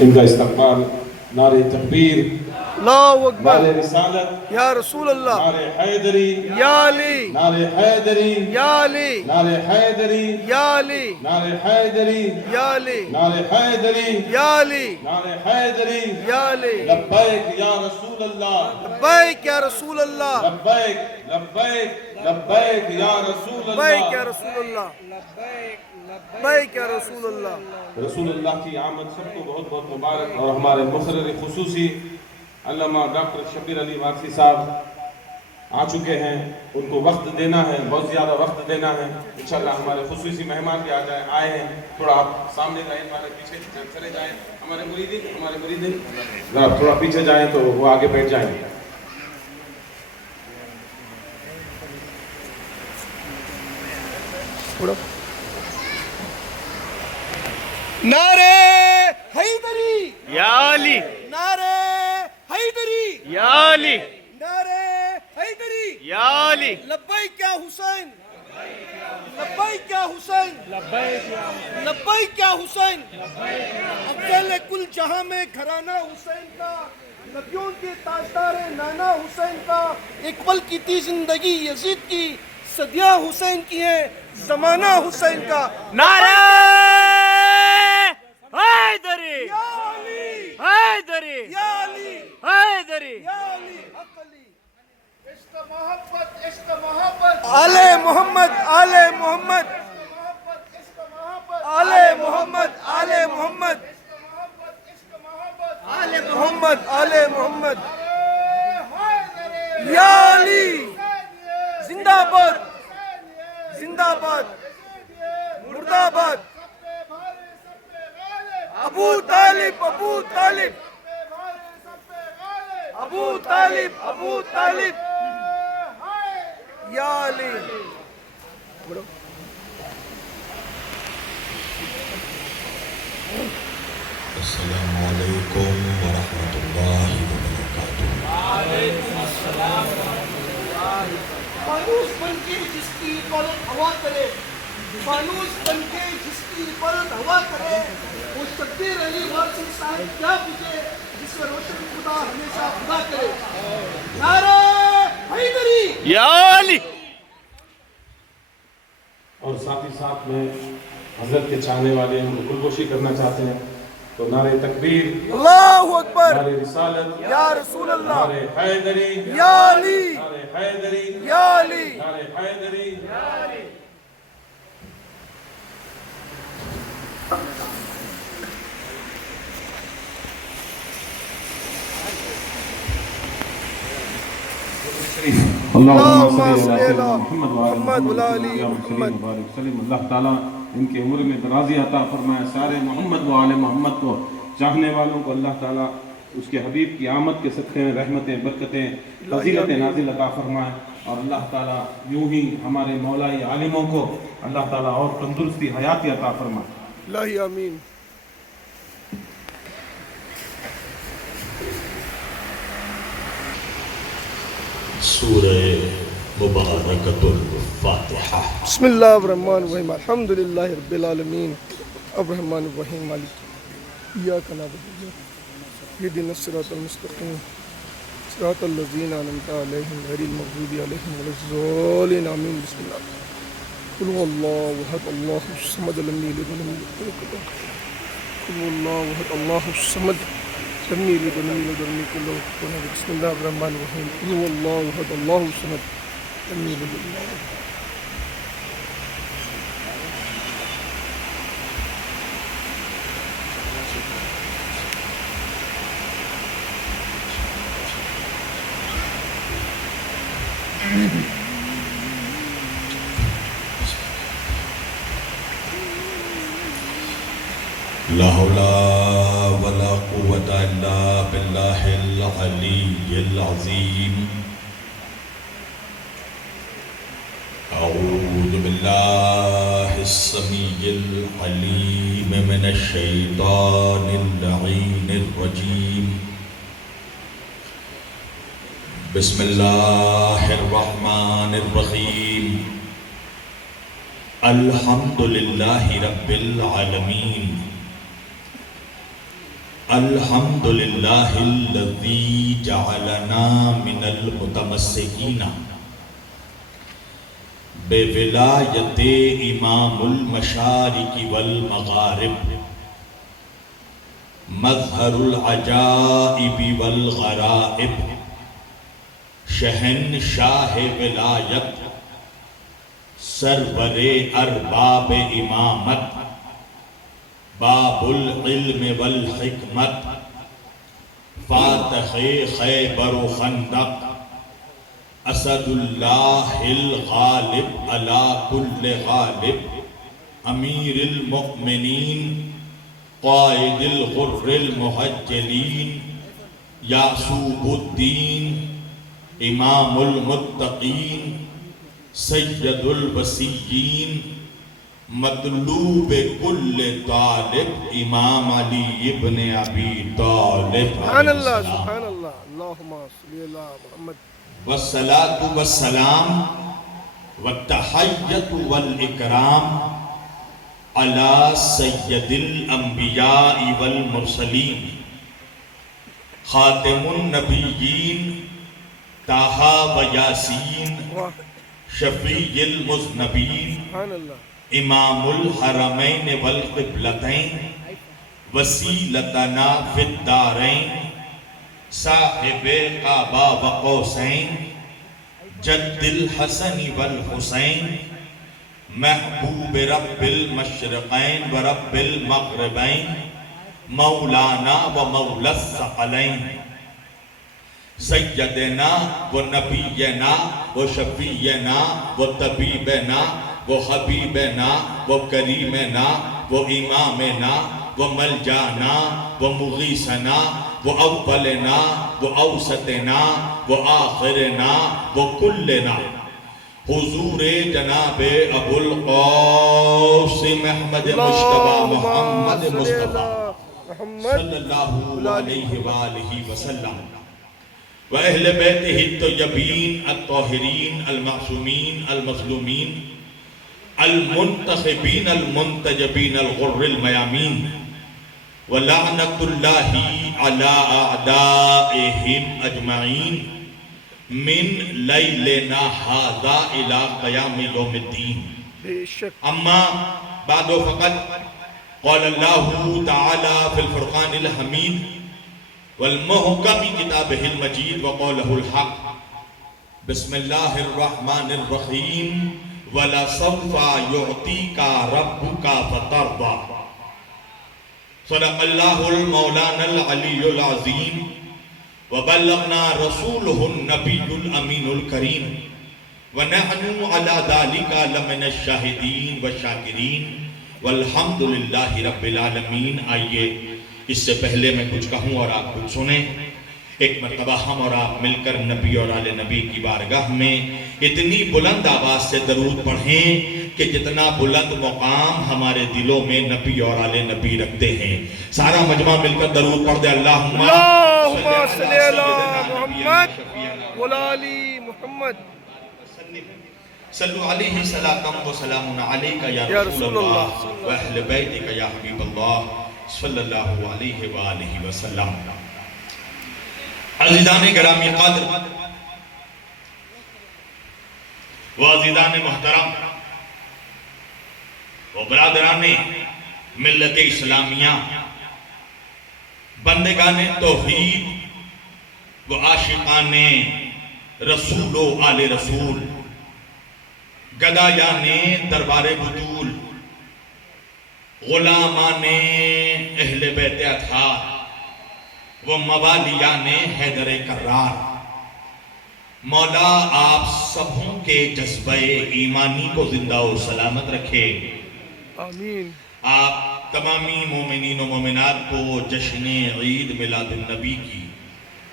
ان کا استقبال نعرہ تکبیر، اللہ اکبر، نعرہ رسالت، یا رسول اللہ، نعرہ حیدری، یا علی، نعرہ حیدری، یا علی، نعرہ حیدری، یا علی، نعرہ حیدری، یا علی، نعرہ حیدری، یا علی، نعرہ حیدری، یا علی، لبیک یا رسول اللہ، لبیک یا رسول اللہ، لبیک لبیک لبیک یا رسول لبیک یا اللہ۔ رسول اللہ، لبیک یا رسول اللہ۔ رسول اللہ کی آمد سب کو بہت بہت مبارک، اور ہمارے مقرر خصوصی علامہ ڈاکٹر شبیر علی وارثی صاحب آ چکے ہیں، ان کو وقت دینا ہے، بہت زیادہ وقت دینا ہے۔ انشاءاللہ ہمارے خصوصی مہمان بھی آئے ہیں، تھوڑا آپ سامنے جائیں، ہمارے پیچھے چلے جائیں، ہمارے مریدین ذرا تھوڑا پیچھے جائیں تو وہ آگے بیٹھ جائیں گے۔ نعرہ حیدری، یا علی، نعرہ حیدری، یا علی، نعرہ حیدری، یا علی، لبیک یا حسین، لبیک یا حسین، لبیک یا حسین، افضل کل جہاں میں گھرانہ حسین کا، نبیوں کے تاجدار نانا حسین کا، اقبال کی تھی زندگی، یزید کی صدیاں حسین کی ہیں، زمانہ حسین کا۔ نعرہ حیدری، یا علی، حیدری، یا علی، حیدری، یا علی، حق علی، عشق محبت، عشق محبت، آل محمد، آل محمد، آل محمد، آل محمد، آل محمد، آل محمد، یا علی، زندہ باد، زندہ باد، مردہ آباد، ابو طالب، ابو طالب، ابو طالب، ابو طالب، یا علی۔ السلام علیکم ورحمۃ اللہ وبرکاتہ۔ فانوس بن کے جس کی عبادت ہوا کرے، فانوس بن کے جس کی عبادت ہوا کرے، وہ شبیر علی وارثی صاحب کیا پوچھے جس میں روشن خدا ہمیشہ خدا کرے۔ نعرہ حیدری، یا علی۔ اور ساتھ ہی ساتھ میں حضرت کے چاہنے والے ان کو گلگوشی کرنا چاہتے ہیں، تو نعرہ تکبیر، اللہ اکبر، نعرہ رسالت، یا رسول اللہ، نعرہ حیدری، یا علی، نعرہ حیدری، یا علی، نعرہ حیدری۔ اللہم صلی علی محمد وعلی آل محمد۔ اللہ تعالیٰ ان کی عمر میں درازی عطا فرمائے، سارے محمد و آل محمد کو چاہنے والوں کو اللہ تعالیٰ اس کے حبیب کی آمد کے صدقے میں رحمتیں، برکتیں، فضیلتیں نازل عطا فرمائے، اور اللہ تعالیٰ یوں ہی ہمارے مولائی عالموں کو اللہ تعالیٰ اور تندرستی حیاتی عطا فرمائے۔ اللہ آمین۔ سورہ مبارکۃ الفاتحہ۔ بسم اللہ الرحمن الرحیم، الحمدللہ رب العالمین، الرحمن الرحیم، مالک ایاک نعبد و ایاک نستعین، اہدنا الصراط المستقیم، صراط الذین انعمت علیہم غیر المغضوب علیہم ولا الضالین، آمین۔ بسم اللہ، قل هو اللہ احد اللہ الصمد لم یلد ولم یولد ولم یکن له، قل هو اللہ احد اللہ الصمد لم یلد ولم یولد ولم یکن له کفوا احد۔ بسم اللہ الرحمن الرحیم، قل هو اللہ احد اللہ الصمد لم یلد ولم یولد۔ لا حول ولا قوة إلا بالله العلي العظيم۔ أعوذ بالله السميع العليم من الشيطان اللعين الرجيم۔ بسم الله الرحمن الرحيم۔ الحمد لله رب العالمين، الحمدللہ الذی جعلنا من المتمسکین بولایت امام المشارق والمغارب مظہر العجائب والغرائب شہنشاہ ولایت سرور ارباب امامت باب العلم والحکمت فاتح خیبر و خندق اسد اللہ الغالب علی کل غالب امیر المؤمنین قائد الغر المحجلین یعصوب الدین امام المتقین سید الوسیین مطلوب کل طالب امام علی ابن ابی طالب سبحان اللہ سبحان اللہ اللہم صلی اللہ محمد والصلاة والسلام والتحیت والاکرام علی سید الانبیاء والمرسلین خاتم النبیین طٰہٰ و یاسین شفیع المذنبین سبحان اللہ امام الحرمین والقبلتین وسیلتنا فی الدارین صاحب قعبہ و قوسین جد الحسن والحسین محبوب رب المشرقین و رب المغربین مولانا و مولا الثقلین سیدنا و نبینا و شفیعنا و طبیبنا و حبیبنا و کریمنا و امامنا و ملجانا و مغیثنا و اولنا و اوسطنا و آخرنا و کلنا حضور جناب ابو القاسم احمد مجتبی محمد مصطفیٰ صلی اللہ علیہ وآلہ وسلم و اہل بیتہ الطیبین الطاہرین المعصومین المظلومین المنتخبین المنتجبین الغر المیامین ولعنت اللہ علی اعدائہم اجمعین من لیلنا ھذا الی قیام یوم الدین بے شک اما بعد فقط قال اللہ تعالی فی الفرقان الحمید والمحکم کتابہ المجید وقولہ الحق بسم اللہ الرحمن الرحیم وَلَسَوْفَ يُعْتِيكَ رَبُّكَ فَتَرْضَى صدق اللہ المولانا العلی العظیم وبلغنا رسولہ النبی الامین الکریم ونحن علی ذالک لمن الشاہدین والشاکرین والحمدللہ رب العالمین. آئیے اس سے پہلے میں کچھ کہوں اور آپ کچھ سنیں. ایک مرتبہ ہم اور آپ مل کر نبی اور آل نبی کی بارگاہ میں اتنی بلند آواز سے درود پڑھیں کہ جتنا بلند مقام ہمارے دلوں میں نبی اور آل نبی رکھتے ہیں. سارا مجمع مل کر درود پڑھ دے اللہم صلی اللہ محمد وعلی محمد صلو علیہ صلاۃ و سلام علیکہ یا رسول اللہ و اہل بیتک یا حبیب اللہ صلی اللہ علیہ وآلہ وسلم. عزیزان گرامی قدر و عزیزان محترم و برادران ملت اسلامیہ بندگان توحید و عاشقان رسول و آل رسول گدایان دربار بطول غلامان اہل بیت اطہار وہ موالیان حیدر کرار، مولا آپ سبوں کے جذبہ ایمانی کو زندہ و سلامت رکھے. آمین. آپ تمامی مومنین و مومنات کو جشن عید میلاد النبی کی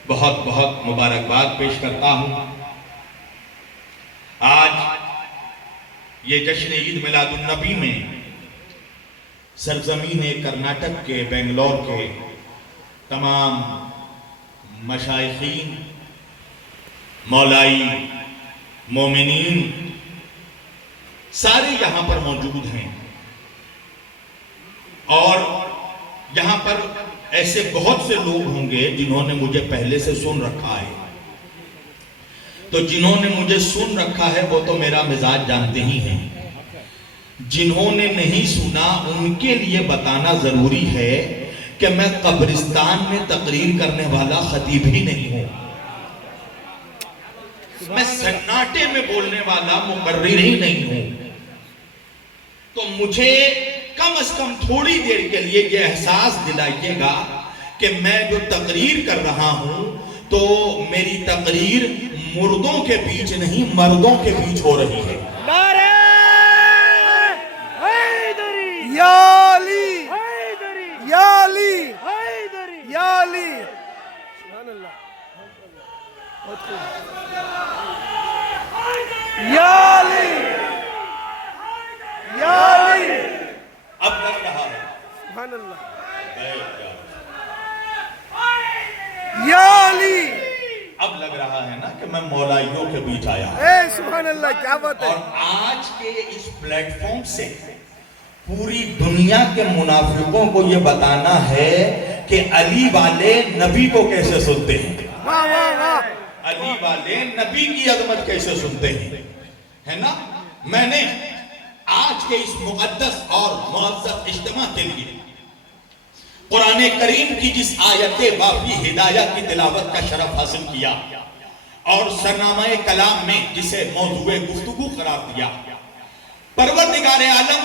بہت بہت مبارکباد پیش کرتا ہوں. آج یہ جشن عید میلاد النبی میں سرزمین کرناٹک کے بنگلور کے تمام مشائخین، مولائی، مومنین سارے یہاں پر موجود ہیں، اور یہاں پر ایسے بہت سے لوگ ہوں گے جنہوں نے مجھے پہلے سے سن رکھا ہے، تو جنہوں نے مجھے سن رکھا ہے وہ تو میرا مزاج جانتے ہی ہیں. جنہوں نے نہیں سنا ان کے لیے بتانا ضروری ہے کہ میں قبرستان میں تقریر کرنے والا خطیب ہی نہیں ہوں، میں سناٹے میں بولنے والا مقرر ہی نہیں ہوں. تو مجھے کم از کم تھوڑی دیر کے لیے یہ احساس دلائیے گا کہ میں جو تقریر کر رہا ہوں تو میری تقریر مردوں کے بیچ نہیں مردوں کے بیچ ہو رہی ہے. نعرہ حیدری، یا علی حیدری، یا علی حیدری. یا علی. سبحان اللہ. بہت خوب. یا علی یا علی. اب لگ رہا ہے سبحان اللہ. یا علی. اب لگ رہا ہے نا کہ میں مولائیوں کے بیچ آیا ہوں. اے سبحان اللہ، کیا بات ہے. اور آج کے اس پلیٹ فارم سے پوری دنیا کے منافقوں کو یہ بتانا ہے کہ علی والے نبی کو کیسے سنتے ہیں، واہ واہ واہ. علی والے نبی کی عظمت کیسے سنتے ہیں، ہے نا. میں نے آج کے اس مقدس اور معزز اجتماع کے لیے قرآن کریم کی جس آیت وافی ہدایت کی تلاوت کا شرف حاصل کیا اور سرنامہ کلام میں جسے موضوع گفتگو قرار دیا، پروردگار عالم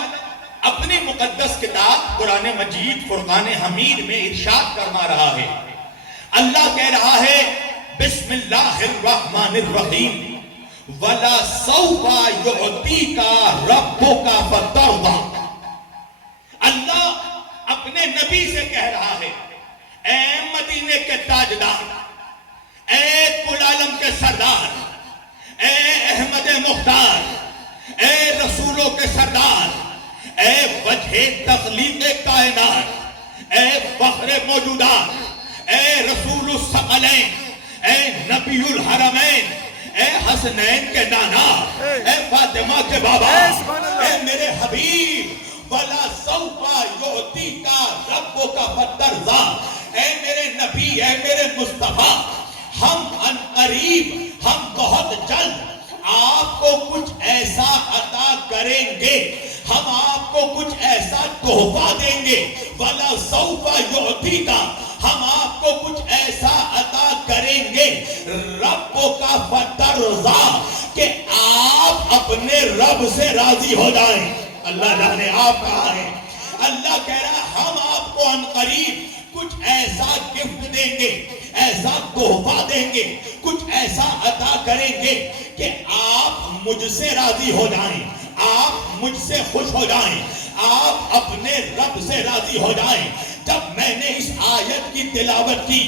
اپنی مقدس کتاب قرآن مجید فرقان حمید میں ارشاد فرما رہا ہے. اللہ کہہ رہا ہے بسم اللہ الرحمن الرحیم وَلَا سَوْفَ يُعْطِيكَ رَبُّكَ فَتَرْضَىٰ. اللہ اپنے نبی سے کہہ رہا ہے اے مدینے کے تاجدار، اے کل عالم کے سردار، اے احمد مختار، اے رسولوں کے سردار، اے وجہ تخلیق کائنات، اے فخر موجودات، اے رسول الثقلین، اے نبی الحرمین، اے حسنین کے نانا، اے فاطمہ کے بابا، اے میرے حبیب وَلَا سَوْفَ يُعْطِيكَ رَبُّكَ فَتَرْضَىٰ. اے میرے نبی، اے میرے مصطفیٰ، ہم عنقریب، ہم بہت جلد آپ کو کچھ ایسا عطا کریں گے، ہم آپ کو کچھ ایسا تحفہ دیں گے. وَلَا سَوْفَ يُعْطِيكَ، ہم آپ کو کچھ ایسا عطا کریں گے رَبُّكَ فَتَرْضَىٰ کہ آپ اپنے رب سے راضی ہو جائیں. اللہ جانے آپ کہاں ہیں. اللہ کہہ رہا ہے ہم آپ کو عنقریب کچھ ایسا گفٹ دیں گے، ایسا تحفہ دیں گے، کچھ ایسا عطا کریں گے کہ آپ مجھ سے راضی ہو جائیں، آپ مجھ سے خوش ہو جائیں، آپ اپنے رب سے راضی ہو جائیں. جب میں نے اس آیت کی تلاوت کی،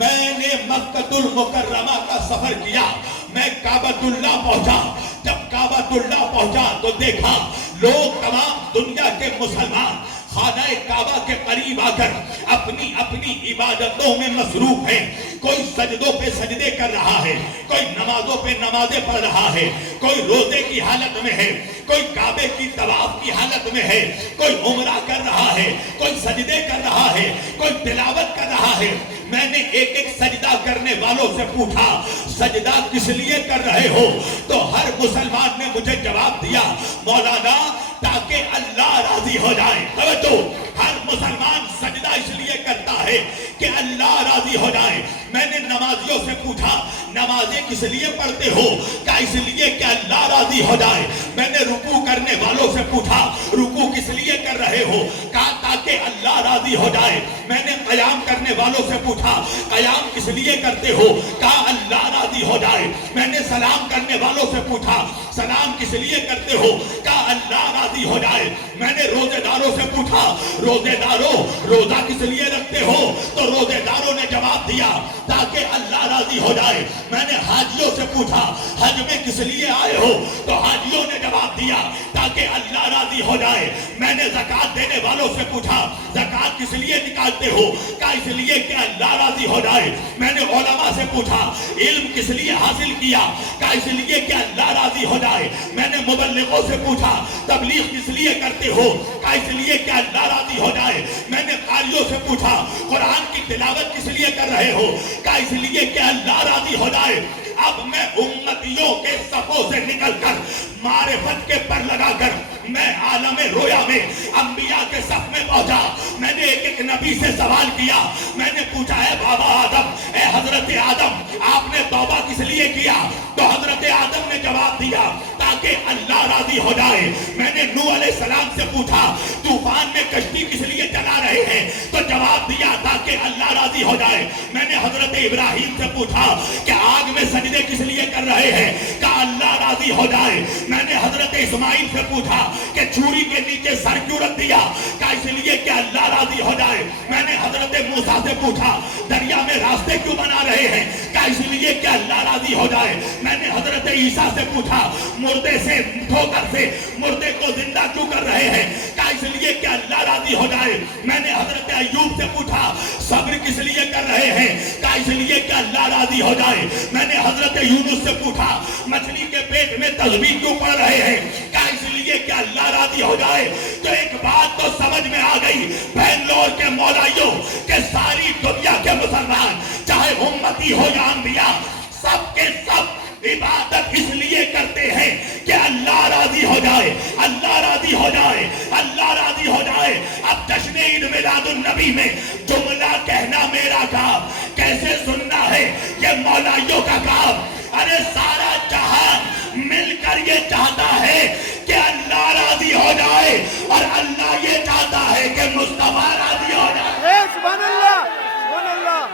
میں نے مکہ المکرمہ کا سفر کیا، میں کعبۃ اللہ پہنچا. جب کعبۃ اللہ پہنچا تو دیکھا لوگ تمام دنیا کے مسلمان خانہ کعبہ کے قریب آ کر اپنی اپنی عبادتوں میں مصروف ہیں. کوئی سجدوں پہ سجدے کر رہا ہے، کوئی نمازوں پہ نمازیں پڑھ رہا ہے، کوئی روزے کی حالت میں ہے، کوئی کعبے کی طواف کی حالت میں ہے، کوئی عمرہ کر رہا ہے، کوئی سجدے کر رہا ہے، کوئی تلاوت کر رہا ہے. میں نے ایک ایک سجدہ کرنے والوں سے پوچھا سجدہ کس لیے کر رہے ہو؟ تو ہر مسلمان نے مجھے جواب دیا مولانا تاکہ اللہ راضی ہو جائے. توجہ، ہر مسلمان سجدہ اس لیے کرتا ہے کہ اللہ راضی ہو جائے. میں نے نمازیوں سے پوچھا نمازیں کس لیے پڑھتے ہو؟ کیا اس لیے کہ اللہ راضی ہو جائے. میں نے رکوع کرنے والوں سے پوچھا رکوع کس لیے کر رہے ہو؟ کہا تاکہ اللہ راضی ہو جائے. میں نے قیام کرنے والوں سے پوچھا قیام کس لیے کرتے ہو؟ کہا اللہ راضی ہو جائے. میں نے سلام کرنے والوں سے پوچھا سلام کس لیے کرتے ہو؟ کہا اللہ راضی ہو جائے. میں نے روزے داروں سے پوچھا روزے داروں روزہ کس لیے رکھتے ہو؟ تو روزے داروں نے جواب دیا تاکہ اللہ راضی ہو جائے. میں نے حاجیوں سے پوچھا حج میں کس لیے آئے ہو؟ تو حاجیوں نے جواب دیا تاکہ اللہ راضی ہو جائے. میں نے زکوٰۃ دینے والوں سے پوچھا زکوٰۃ کس لیے نکالتے ہو؟ کہا اس لیے کہ اللہ راضی ہو جائے. میں نے علماء سے پوچھا علم کس لیے حاصل کیا؟ کہا اس لیے کہ اللہ راضی ہو جائے. میں نے مبلغوں سے پوچھا تبلیغ کس لیے کرتے ہو؟ کہا اس لیے کہ اللہ راضی ہو جائے. میں نے بیماریوں سے پوچھا قرآن کی تلاوت کس لیے کر رہے ہو؟ کہا اس لیے کہ اللہ راضی ہو جائے۔ اب میں امتیوں کے صفوں سے نکل کر معرفت کے پر لگا کر میں عالم رویا میں انبیاء کے صف میں پہنچا۔ میں نے ایک ایک نبی سے سوال کیا، میں نے پوچھا ہے بابا آدم، اے حضرت آدم آپ نے توبہ کس لیے کیا؟ تو حضرت آدم نے جواب دیا تاکہ اللہ راضی ہو جائے۔ میں نے نوح علیہ السلام سے پوچھا طوفان میں کشتی کس لیے چلا رہے ہیں؟ تو جواب دیا تاکہ اللہ راضی ہو جائے۔ میں نے حضرت ابراہیم سے پوچھا کہ آگ میں سجدے کس لیے کر رہے ہیں؟ کہا اللہ راضی ہو جائے۔ میں نے حضرت اسماعیل سے پوچھا کہ چھری کے نیچے سر کیوں رکھ دیا؟ کہا اس لیے کہ اللہ راضی ہو جائے۔ میں نے حضرت موسیٰ سے پوچھا دریا میں راستے کیوں بنا رہے ہیں؟ کہا اس لیے کہ اللہ راضی ہو جائے۔ میں نے حضرت عیسیٰ سے پوچھا مردے سے ٹھوکر سے مردے کو زندہ کیوں کر رہے ہیں؟ کہا اس لیے کہ اللہ راضی ہو جائے۔ میں نے حضرت ایوب سے پوچھا صبر کس لیے کر رہے ہیں؟ کہا اس لیے کہ اللہ راضی ہو جائے۔ میں نے حضرت یونس سے پوچھا مچھلی کے پیٹ میں تسبیح کیوں پڑھ رہے ہیں؟ کہا اس لیے کہ اللہ راضی ہو جائے۔ تو ایک بات تو سمجھ میں آ گئی بہنلور کے مولائیوں کہ ساری دنیا کے مسلمان چاہے امتی ہو یا انبیاء سب کے سب عبادت اس لیے کرتے ہیں کہ اللہ راضی ہو جائے، اللہ راضی ہو جائے، اللہ راضی ہو جائے۔ اب جشن عید میلاد النبی میں جملہ کہنا میرا کام، کیسے سننا ہے یہ مولائیوں کا کام۔ ارے سارا جہان مل کر یہ چاہتا ہے کہ اللہ راضی ہو جائے اور اللہ یہ چاہتا ہے کہ مصطفیٰ راضی ہو جائے۔ سبحان اللہ، سبحان اللہ،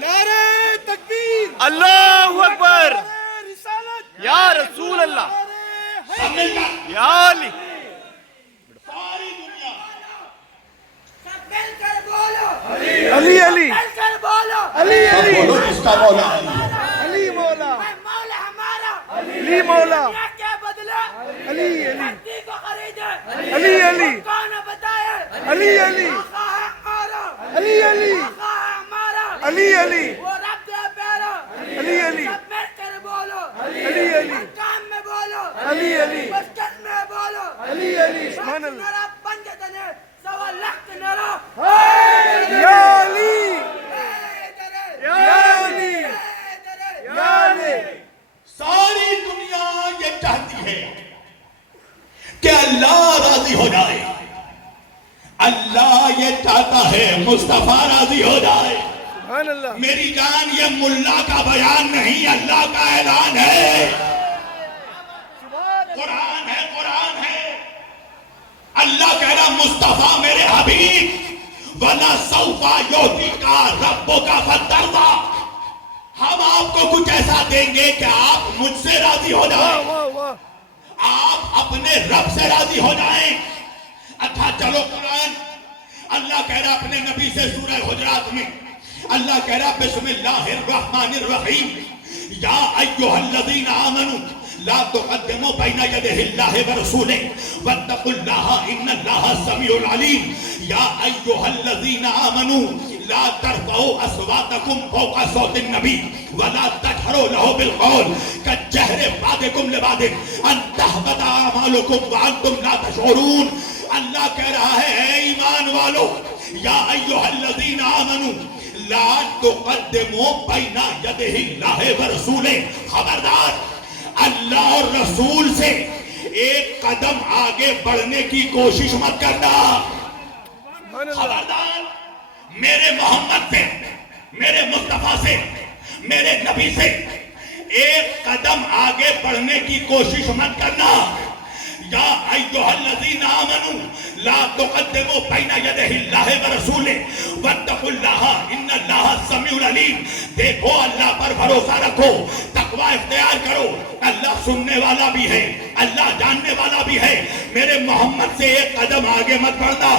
نعرہ تکبیر، اللہ اکبر، نعرہ رسالت، یا رسول اللہ، سب مل کر یا علی۔ ساری دنیا سب مل کر بولو، علی علی، مل کر بولو، علی سب علی، بولو جس کا مولا علی۔ علی مولا، اے مولا ہمارا، علی مولا، دنیا کے بدلے علی علی، دھرتی کو خریدے، علی علی، کون بتائے؟ علی علی، آقا ہے ہمارا، علی علی، آقا ہے ہمارا، علی علی، وہ رب ہے پیارا، علی علی، سب مل کر بولو، علی علی، مقام میں بولو، علی علی، مسجد میں بولو، علی علی، سبحان اللہ، نرا پنجتنے سوا لخت نرا، یا علی، یا علی، یا علی۔ ساری دنیا یہ چاہتی ہے کہ اللہ راضی ہو جائے، اللہ یہ چاہتا ہے مصطفیٰ راضی ہو جائے۔ سبحان اللہ، میری جان یہ ملا کا بیان نہیں، اللہ کا اعلان ہے، قرآن ہے، قرآن ہے۔ اللہ کہہ رہا مصطفیٰ میرے حبیب وَلَسَوْفَ يُعْطِيكَ رَبُّكَ فَتَرْضَىٰ، ہم آپ کو کچھ ایسا دیں گے کہ آپ مجھ سے راضی ہو جائیں، واہ واہ، آپ اپنے رب سے راضی ہو جائیں۔ اچھا چلو قرآن، اللہ کہہ رہا اپنے نبی سے سورہ حجرات میں، اللہ کہہ رہا بسم اللہ الرحمن الرحیم، یا ایہا الذین آمنوا لا تقدموا بین یدہ اللہ ورسولہ واتقوا اللہ ان اللہ سمیع علیم، یا ایہا الذین آمنوا لا ترفعوا اصواتکم فوق صوت النبی ولا تجہروا لہ بالقول کجہر بعضکم لبعض ان تحبط اعمالکم وانتم لا تشعرون۔ اللہ کہہ رہا ہے اے ایمان والو، یا ایہا الذین آمنوا لا تقدموا بین یدہ اللہ ورسولہ، خبردار اللہ اور رسول سے ایک قدم آگے بڑھنے کی کوشش مت کرنا، خبردار میرے محمد سے، میرے مصطفیٰ سے، میرے نبی سے ایک قدم آگے بڑھنے کی کوشش مت کرنا۔ یا ایھا الذین آمنوا لا تقدموا بین یدہ اللہ ورسولہ واتقوا اللہ ان اللہ سمیع علیم، دیکھو اللہ پر بھروسہ رکھو، تقوی اختیار کرو، اللہ سننے والا بھی ہے، اللہ جاننے والا بھی ہے، میرے محمد سے ایک قدم آگے مت بڑھنا۔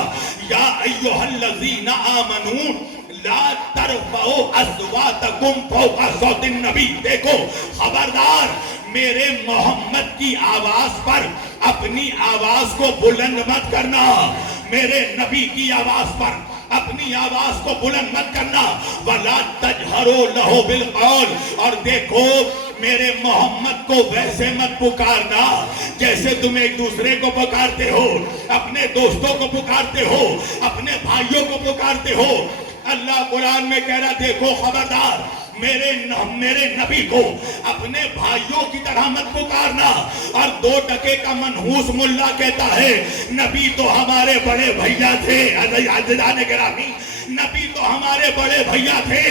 یا ایھا الذین آمنوا لا ترفعوا اصواتکم فوق صوت النبی، دیکھو خبردار میرے محمد کی آواز پر اپنی آواز کو بلند مت کرنا، میرے نبی کی آواز پر اپنی آواز کو بلند مت کرنا. وَلَا تَجْهَرُوا لَهُ بِالْقَوْلِ, اور دیکھو میرے محمد کو ویسے مت پکارنا جیسے تم ایک دوسرے کو پکارتے ہو, اپنے دوستوں کو پکارتے ہو, اپنے بھائیوں کو پکارتے ہو. اللہ قرآن میں کہہ رہا دیکھو خبردار میرے نبی کو اپنے بھائیوں کی طرح مت پکارنا. اور 2 ٹکے کا منحوس ملا کہتا ہے نبی تو ہمارے بڑے بھیا تھے. عزیزان گرامی, نبی تو ہمارے بڑے بھیا تھے.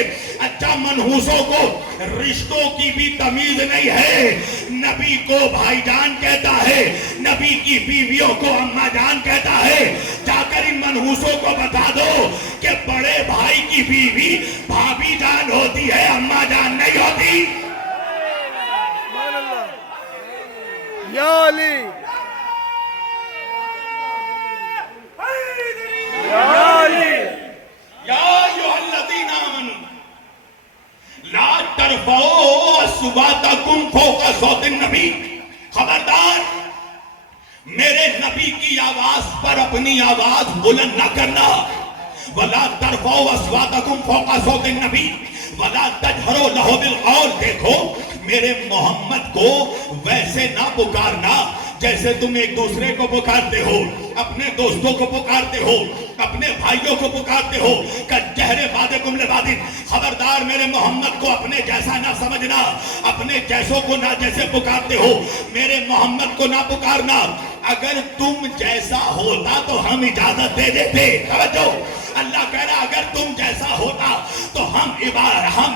اچھا, منحوسوں کو رشتوں کی بھی تمیز نہیں ہے, نبی کو بھائی جان کہتا ہے, نبی کی بیویوں کو اماں جان کہتا ہے. جا کر ان منحوسوں کو بتا دو کہ بڑے بھائی کی بیوی بھابھی جان ہوتی ہے, اماں جان نہیں ہوتی. سبحان اللہ. یا علی, یا علی. یا ایھا الذین آمنوا لا ترفعوا اصواتکم فوق صوت النبی. خبردار میرے نبی کی آواز پر اپنی آواز بلند نہ کرنا. وَلَا تَرْفَعُوا أَصْوَاتَكُمْ فَوْقَ صَوْتِ النَّبِيِّ وَلَا تَجْهَرُوا لَهُ بِالْقَوْلِ. دیکھو میرے محمد کو ویسے نہ پکارنا جیسے تم ایک دوسرے کو پکارتے ہو, اپنے دوستوں کو پکارتے ہو, اپنے بھائیوں کو پکارتے ہو. کَالْجَهْرِ بَعْضِكُمْ لِبَعْضٍ. خبردار میرے محمد کو اپنے جیسا نہ سمجھنا, اپنے جیسوں کو نہ جیسے پکارتے ہو میرے محمد کو نہ پکارنا. اگر تم جیسا ہوتا تو ہم اجازت دے دیتے. توجہ, اللہ کہہ رہا اگر تم جیسا ہوتا تو ہم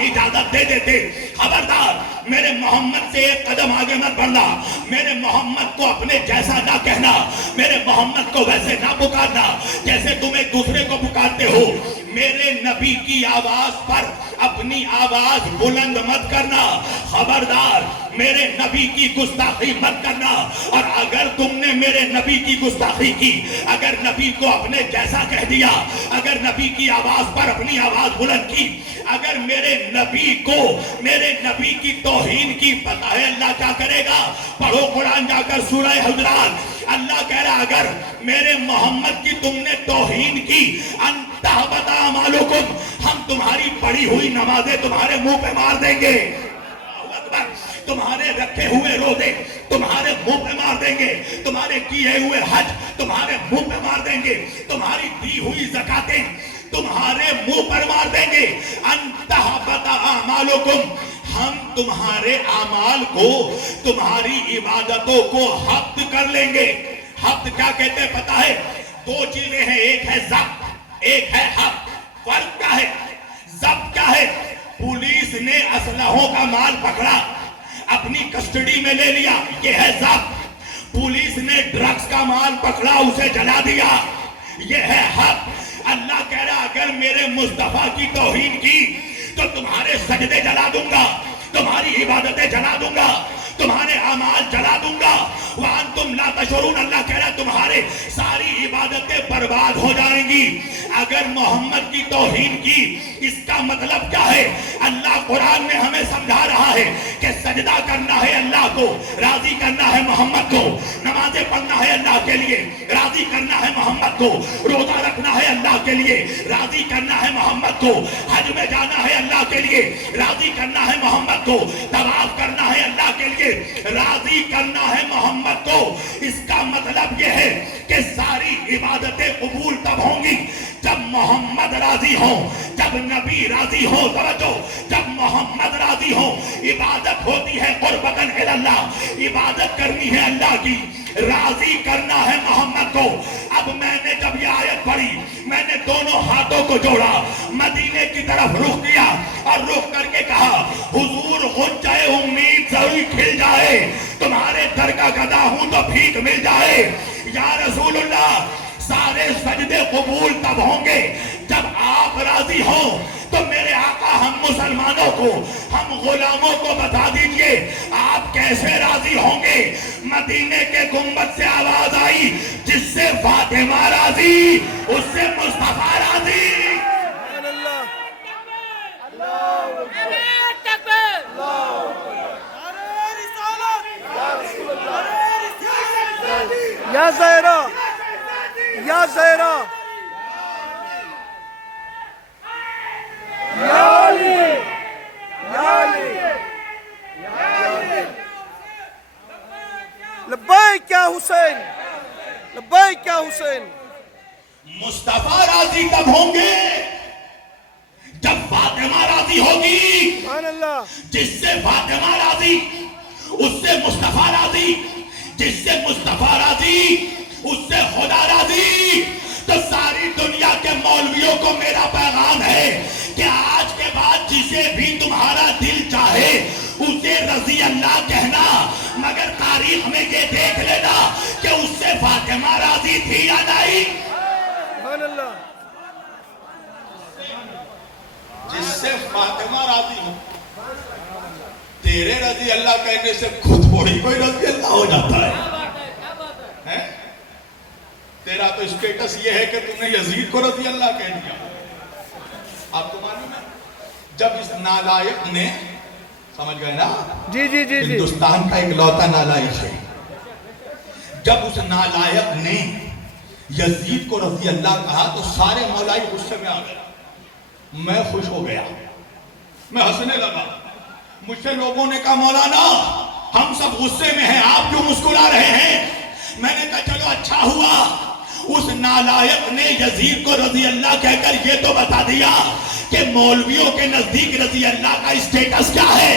اجازت دے دیتے. خبردار میرے محمد سے ایک قدم آگے مت بڑھنا, میرے محمد کو اپنے جیسا نہ کہنا, میرے محمد کو ویسے نہ پکارنا جیسے تم ایک دوسرے کو پکارتے ہو. میرے نبی کی آواز پر اپنی آواز بلند مت کرنا. خبردار میرے نبی کی گستاخی مت کرنا. اور اگر تم نے میرے نبی کی گستاخی کی, اگر نبی کو اپنے جیسا کہہ دیا, اگر نبی کی آواز پر اپنی آواز بلند کی, اگر میرے نبی کی توہین کی, پتہ ہے اللہ کیا کرے گا. پڑھو قرآن جا کر سورہ حجرات. اللہ کہہ رہا اگر میرے محمد کی تم نے توہین کی, انتہبط اعمالکم, ہم تمہاری پڑھی ہوئی نمازیں تمہارے منہ پہ مار دیں گے. تمہارے رکھے ہوئے روزے تمہارے منہ پہ مار دیں گے, تمہارے کیے ہوئے حج تمہارے منہ پہ مار دیں گے, تمہاری دی ہوئی زکاتیں تمہارے منہ پر مار دیں گے. انتہبط اعمالکم, ہم تمہارے اعمال کو, تمہاری عبادتوں کو حبط کر لیں گے. حبط کیا کہتے ہیں پتہ ہے؟ 2 چیزیں ہیں, ایک ہے ضبط, ایک ہے حبط. فرق کیا ہے؟ ضبط کیا ہے؟ پولیس نے اسلحوں کا مال پکڑا, اپنی کسٹڈی میں لے لیا, یہ ہے ضبط. پولیس نے ڈرگز کا مال پکڑا, اسے جلا دیا, یہ ہے حبط. اللہ کہہ رہا اگر میرے مصطفیٰ کی توہین کی تو تمہارے سجدے جلا دوں گا, تمہاری عبادتیں جلا دوں گا, تمہارے اعمال جلا دوں گا. وانتم لا تشعرون, اللہ کہہ رہا تمہارے ساری عبادتیں برباد ہو جائیں گی. اگر محمد کی توہین کی, اس کا مطلب کیا ہے؟ اللہ قرآن میں ہمیں سمجھا رہا ہے کہ سجدہ کرنا ہے اللہ کو, راضی کرنا ہے محمد کو, نمازیں پڑھنا ہے اللہ کے لیے, راضی کرنا ہے محمد کو, روزہ رکھنا ہے اللہ کے لیے, راضی کرنا ہے محمد کو, حج میں جانا ہے اللہ کے لیے, راضی کرنا ہے محمد کو, طواف کرنا ہے اللہ کے لیے, راضی کرنا ہے محمد کو. اس کا مطلب یہ ہے کہ ساری عبادتیں قبول تب ہوں گی جب محمد راضی ہوں, جب نبی راضی ہوں. توجہ, جب محمد راضی ہوں. عبادت ہوتی ہے قربتاً الی اللہ, عبادت کرنی ہے اللہ کی, راضی کرنا ہے محمد کو. اب میں نے جب یہ آیت پڑھی, میں نے دونوں ہاتھوں کو جوڑا, مدینے کی طرف رخ کیا اور رخ کر کے کہا حضور غنچہ امید ضرور کھل جائے, تمہارے در کا گدا ہوں تو بھیک مل جائے. یا رسول اللہ, سارے سجدے قبول تب ہوں گے جب آپ راضی ہوں. تو میرے آقا ہم مسلمانوں کو, ہم غلاموں کو بتا دیجئے آپ کیسے راضی ہوں گے. مدینے کے گنبد سے آواز آئی, جس سے فاطمہ راضی اس سے مصطفیٰ راضی. سبحان اللہ. یا زہرا, یا زہرا. مصطفیٰ راضی تب ہوں گے جب فاطمہ راضی ہوگی. سبحان اللہ. جس سے فاطمہ راضی اس سے مصطفیٰ راضی, جس سے مصطفیٰ راضی اس سے خدا راضی. تو ساری دنیا کے مولویوں کو میرا پیغام ہے کہ آج کے بعد جسے بھی تمہارا دل چاہے اسے رضی اللہ کہنا, مگر تاریخ میں یہ دیکھ لینا کہ اس سے فاطمہ راضی تھی یا نہیں. سبحان اللہ. جس سے فاطمہ راضی ہو, تیرے رضی اللہ کہنے سے خود بوڑھی کوئی رضی اللہ ہو جاتا ہے. تیرا تو اسٹیٹس یہ ہے کہ تم نے یزید کو رضی اللہ کہہ دیا. آپ کو معلوم ہے جب اس نالائق نے, سمجھ گئے نا, جی جی جی جی. ہندوستان کا ایک لوتا نالائق ہے, جب اس نالائق نے یزید کو رضی اللہ کہا تو سارے مولائی غصے میں آ گئے. میں خوش ہو گیا, میں ہنسنے لگا. مجھ سے لوگوں نے کہا مولانا ہم سب غصے میں ہیں, آپ کیوں مسکرا رہے ہیں؟ میں نے کہا چلو اچھا ہوا اس نالائق نے یزید کو رضی اللہ کہہ کر یہ تو بتا دیا کہ مولویوں کے نزدیک رضی اللہ کا اسٹیٹس کیا ہے.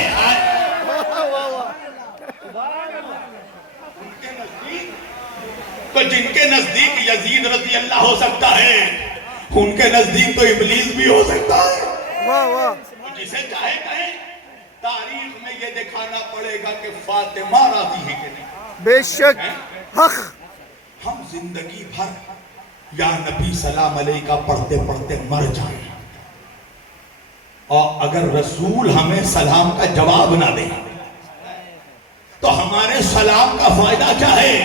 تو جن کے نزدیک یزید رضی اللہ ہو سکتا ہے ان کے نزدیک تو ابلیس بھی ہو سکتا ہے. واہ واہ. جسے چاہے کہیں تاریخ میں یہ دکھانا پڑے گا کہ فاطمہ راضی ہے کہ نہیں. بے شک حق. ہم زندگی بھر یا نبی سلام علیہ کا پڑھتے پڑھتے مر جائیں, اور اگر رسول ہمیں سلام کا جواب نہ دے تو ہمارے سلام کا فائدہ کیا ہے؟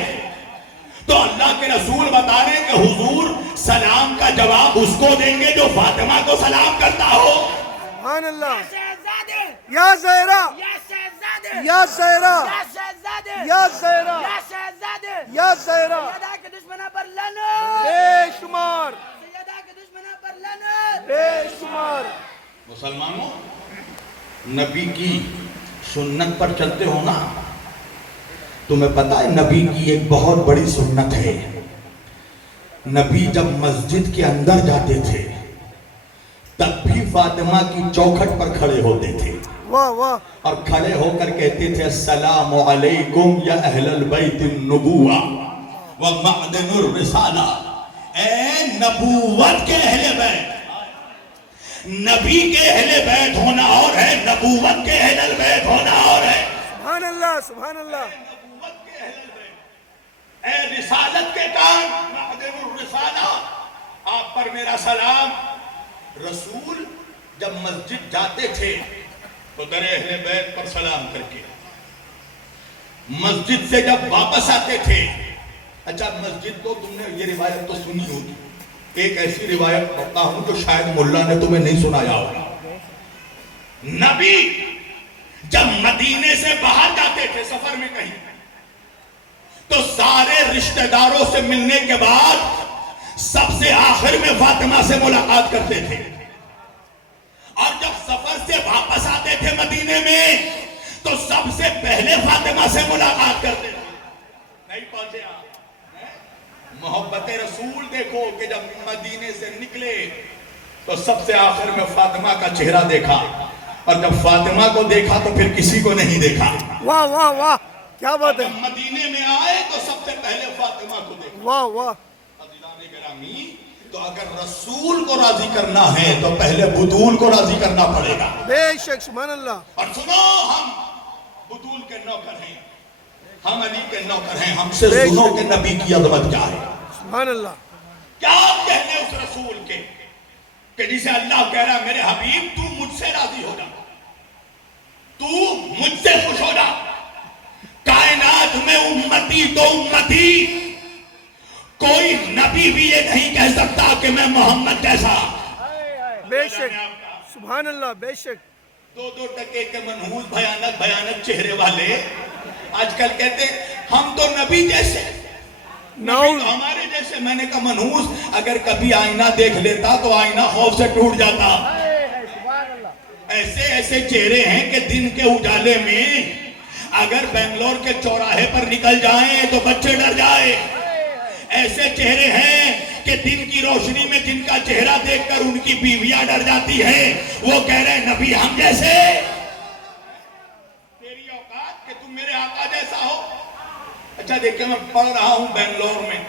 تو اللہ کے رسول بتا رہے ہیں کہ حضور سلام کا جواب اس کو دیں گے جو فاطمہ کو سلام کرتا ہو. سبحان اللہ. شہزادے یا زہرا, یا شہزادے یا زہرا, یا شہزادے یا زہرا, یا شہزادے یا زہرا. سیدہ کے دشمنوں پر لعنت, بے شمار, سیدہ کے دشمنوں پر لعنت. بے شمار. مسلمانوں, نبی کی سنت پر چلتے ہو نا, تمہیں پتا ہے نبی کی ایک بہت بڑی سنت ہے. نبی جب مسجد کے اندر جاتے تھے تب بھی فاطمہ کی چوکھٹ پر کھڑے ہوتے تھے واہ واہ. اور کھڑے ہو کر کہتے تھے السلام علیکم یا اہل البیت النبوہ و معدن الرسالہ. اے نبوت کے اہل بیت, نبی کے اہل بیت ہونا اور ہے, نبوت کے اہل بیت ہونا اور ہے. سبحان اللہ. سبحان اللہ. نبوت کے اہل بیت, اے رسالت کے کام, معدن الرسالہ, آپ پر میرا سلام. رسول جب مسجد جاتے تھے تو در اہل بیت پر سلام کر کے, مسجد سے جب واپس آتے تھے, اچھا مسجد تو تم نے یہ روایت تو سنی ہوگی, ایک ایسی روایت پڑھتا ہوں جو شاید ملا نے تمہیں نہیں سنایا ہوگا. نبی جب مدینے سے باہر جاتے تھے سفر میں کہیں تو سارے رشتہ داروں سے ملنے کے بعد سب سے آخر میں فاطمہ سے ملاقات کرتے تھے, اور جب سفر سے واپس آتے تھے مدینے میں تو سب سے پہلے فاطمہ سے ملاقات کرتے تھے. نہیں پہنچے آپ؟ محبت رسول دیکھو کہ جب مدینے سے نکلے تو سب سے آخر میں فاطمہ کا چہرہ دیکھا, اور جب فاطمہ کو دیکھا تو پھر کسی کو نہیں دیکھا. واہ واہ واہ. کیا بات ہے. جب مدینے میں آئے تو سب سے پہلے فاطمہ کو دیکھا. واہ واہ. عزیزان گرامی, تو اگر رسول کو راضی کرنا ہے تو پہلے بطول کو راضی کرنا پڑے گا. بے شک. سبحان اللہ. اور سنو, ہم بطول کے نوکر ہیں, ہم علی کے نوکر ہیں, ہم سے سنو کہ نبی کی عظمت کیا ہے. سبحان اللہ. کیا کہنے اس رسول کے کہ جسے اللہ کہہ رہا میرے حبیب تو مجھ سے راضی ہو جا, تو مجھ سے خوش ہو جا. کائنات میں امتی تو امتی, کوئی نبی بھی یہ نہیں کہہ سکتا کہ میں محمد جیسا. بے شک. سبحان اللہ. بے شک. 2 ٹکے کے منحوس بھیانک چہرے والے آج کل کہتے ہیں ہم تو نبی جیسے, نبی تو ہمارے جیسے. میں نے کہا منحوس, اگر کبھی آئینہ دیکھ لیتا تو آئینہ خوف سے ٹوٹ جاتا. ایسے ایسے چہرے ہیں کہ دن کے اجالے میں اگر بنگلور کے چوراہے پر نکل جائیں تو بچے ڈر جائے. ایسے چہرے ہیں کہ دن کی روشنی میں جن کا چہرہ دیکھ کر ان کی بیویاں ڈر جاتی ہیں، وہ کہہ رہے ہیں نبی ہم جیسے، تیری اوقات کہ تم میرے آقا جیسا ہو۔ اچھا دیکھیں، میں پڑھ رہا ہوں بنگلور میں،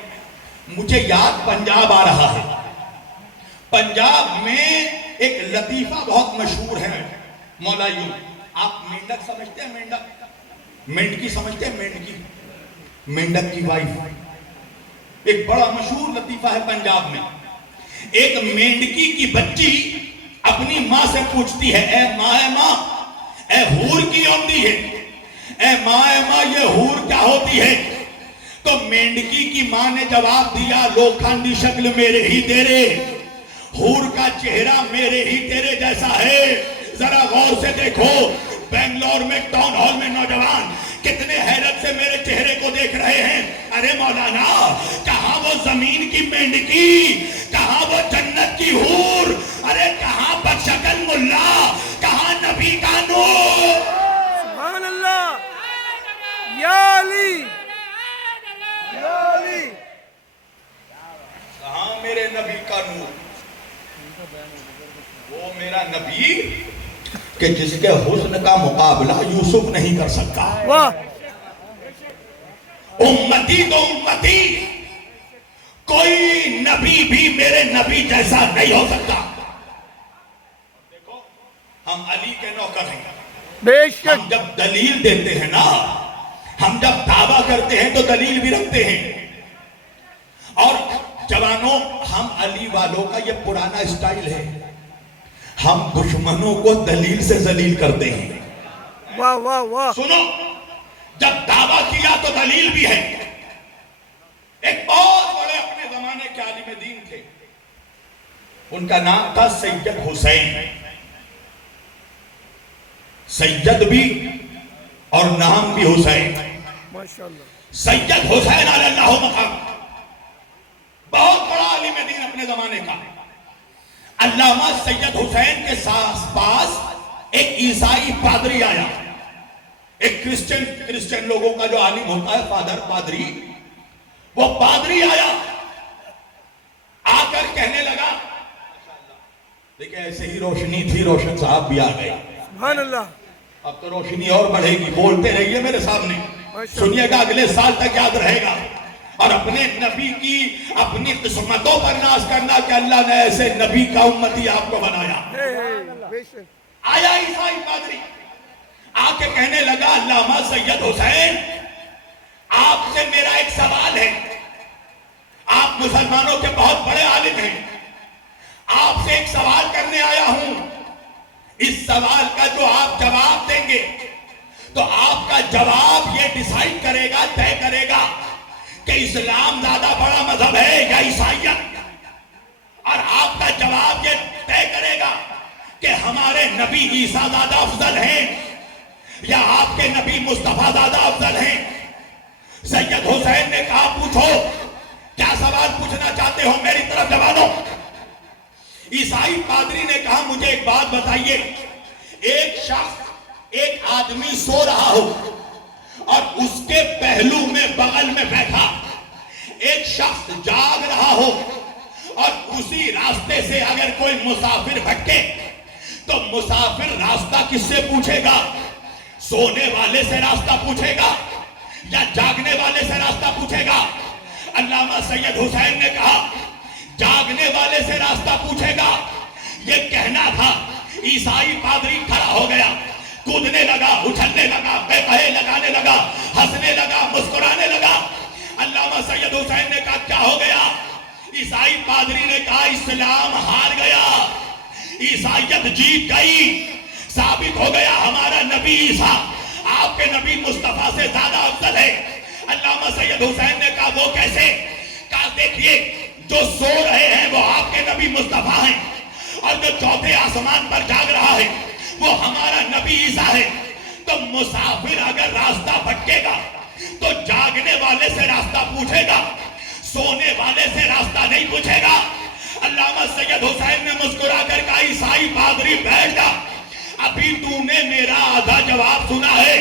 مجھے یاد پنجاب آ رہا ہے۔ پنجاب میں ایک لطیفہ بہت مشہور ہے مولا یوں، آپ مینڈک سمجھتے ہیں؟ مینڈکی سمجھتے ہیں؟ مینڈک کی وائف، ایک بڑا مشہور لطیفہ ہے پنجاب میں۔ ایک مینڈکی کی بچی اپنی ماں سے پوچھتی ہے، اے ماں اے حور کی آمدی ہے، اے ماں یہ حور کیا ہوتی ہے؟ تو مینڈکی کی ماں نے جواب دیا، لوکھانڈی شکل میرے ہی تیرے، حور کا چہرہ میرے ہی تیرے جیسا ہے۔ ذرا غور سے دیکھو، بنگلور میں ٹاؤن ہال میں نوجوان کتنے حیرت سے میرے چہرے کو دیکھ رہے ہیں۔ ارے مولانا، کہاں وہ زمین کی مینڈکی، کہاں وہ جنت کی حور، ارے کہاں بدشکل ملا، کہاں نبی کا نور؟ سبحان اللہ، یا علی، یا علی، کہاں میرے نبی کا نور؟ وہ میرا نبی کہ جس کے حسن کا مقابلہ یوسف نہیں کر سکتا۔ واہ، امتی تو امتی، کوئی نبی بھی میرے نبی جیسا نہیں ہو سکتا۔ دیکھو، ہم علی کے نوکر ہیں، بے ہم شک، جب دلیل دیتے ہیں نا، ہم جب دعویٰ کرتے ہیں تو دلیل بھی رکھتے ہیں۔ اور جوانوں، ہم علی والوں کا یہ پرانا اسٹائل ہے، ہم دشمنوں کو دلیل سے ذلیل کرتے ہیں۔ واہ واہ واہ، سنو، جب دعویٰ کیا تو دلیل بھی ہے۔ ایک بہت بڑے اپنے زمانے کے عالم دین تھے، ان کا نام تھا سید حسین، سید بھی اور نام بھی حسین، ماشاءاللہ، سید حسین علی اللہ مقام، بہت بڑا عالم دین اپنے زمانے کا۔ علامہ سید حسین کے پاس ایک عیسائی پادری آیا، ایک کرسچن لوگوں کا جو عالم ہوتا ہے فادر، پادری، وہ پادری آیا، آ کر کہنے لگا، دیکھیں ایسے ہی روشنی تھی، روشن صاحب بھی آ گئے، سبحان اللہ، اب تو روشنی اور بڑھے گی، بولتے رہیے میرے سامنے، سنیے گا، اگلے سال تک یاد رہے گا۔ اور اپنے نبی کی اپنی قسمتوں پر ناز کرنا کہ اللہ نے ایسے نبی کا امتی آپ کو بنایا۔ بے شک، آیا عیسائی پادری، آ کے کہنے لگا، علامہ سید حسین، آپ سے میرا ایک سوال ہے، آپ مسلمانوں کے بہت بڑے عالم ہیں، آپ سے ایک سوال کرنے آیا ہوں، اس سوال کا جو آپ جواب دیں گے تو آپ کا جواب یہ ڈیسائیڈ کرے گا، طے کرے گا کہ اسلام زیادہ بڑا مذہب ہے یا عیسائیت، اور آپ کا جواب یہ طے کرے گا کہ ہمارے نبی عیسیٰ زیادہ افضل ہیں یا آپ کے نبی مصطفیٰ زیادہ افضل ہیں۔ سید حسین نے کہا، پوچھو کیا سوال پوچھنا چاہتے ہو میری طرف جوانوں؟ عیسائی پادری نے کہا، مجھے ایک بات بتائیے، ایک شخص، ایک آدمی سو رہا ہو اور اس کے پہلو میں بغل میں بیٹھا ایک شخص جاگ رہا ہو، اور اسی راستے سے اگر کوئی مسافر بھٹکے تو مسافر راستہ کس سے پوچھے گا؟ سونے والے سے راستہ پوچھے گا یا جاگنے والے سے راستہ پوچھے گا؟ علامہ سید حسین نے کہا، جاگنے والے سے راستہ پوچھے گا۔ یہ کہنا تھا، عیسائی پادری کھڑا ہو گیا، کودنے لگا، اچھلنے لگا، قہقہے لگانے لگا، ہنسنے لگا، مسکرانے لگا۔ علامہ سید حسین نے کہا، کیا ہو گیا؟ عیسائی پادری نے کہا، اسلام ہار گیا، عیسائیت جیت گئی، ثابت ہو گیا ہمارا نبی عیسیٰ آپ کے نبی مصطفیٰ سے زیادہ افضل ہے۔ علامہ سید حسین نے کہا، وہ کیسے؟ کہا، دیکھیے، جو سو رہے ہیں وہ آپ کے نبی مصطفیٰ ہیں، اور جو چوتھے آسمان پر جاگ رہا ہے وہ ہمارا نبی عیسیٰ ہے۔ تو مسافر اگر راستہ بھٹکے گا تو جاگنے والے سے راستہ پوچھے گا، سونے والے سے راستہ نہیں پوچھے گا۔ علامہ سید حسین نے مسکرا کر کہا، عیسائی پادری بیٹھ جا، ابھی تو نے میرا آدھا جواب سنا ہے،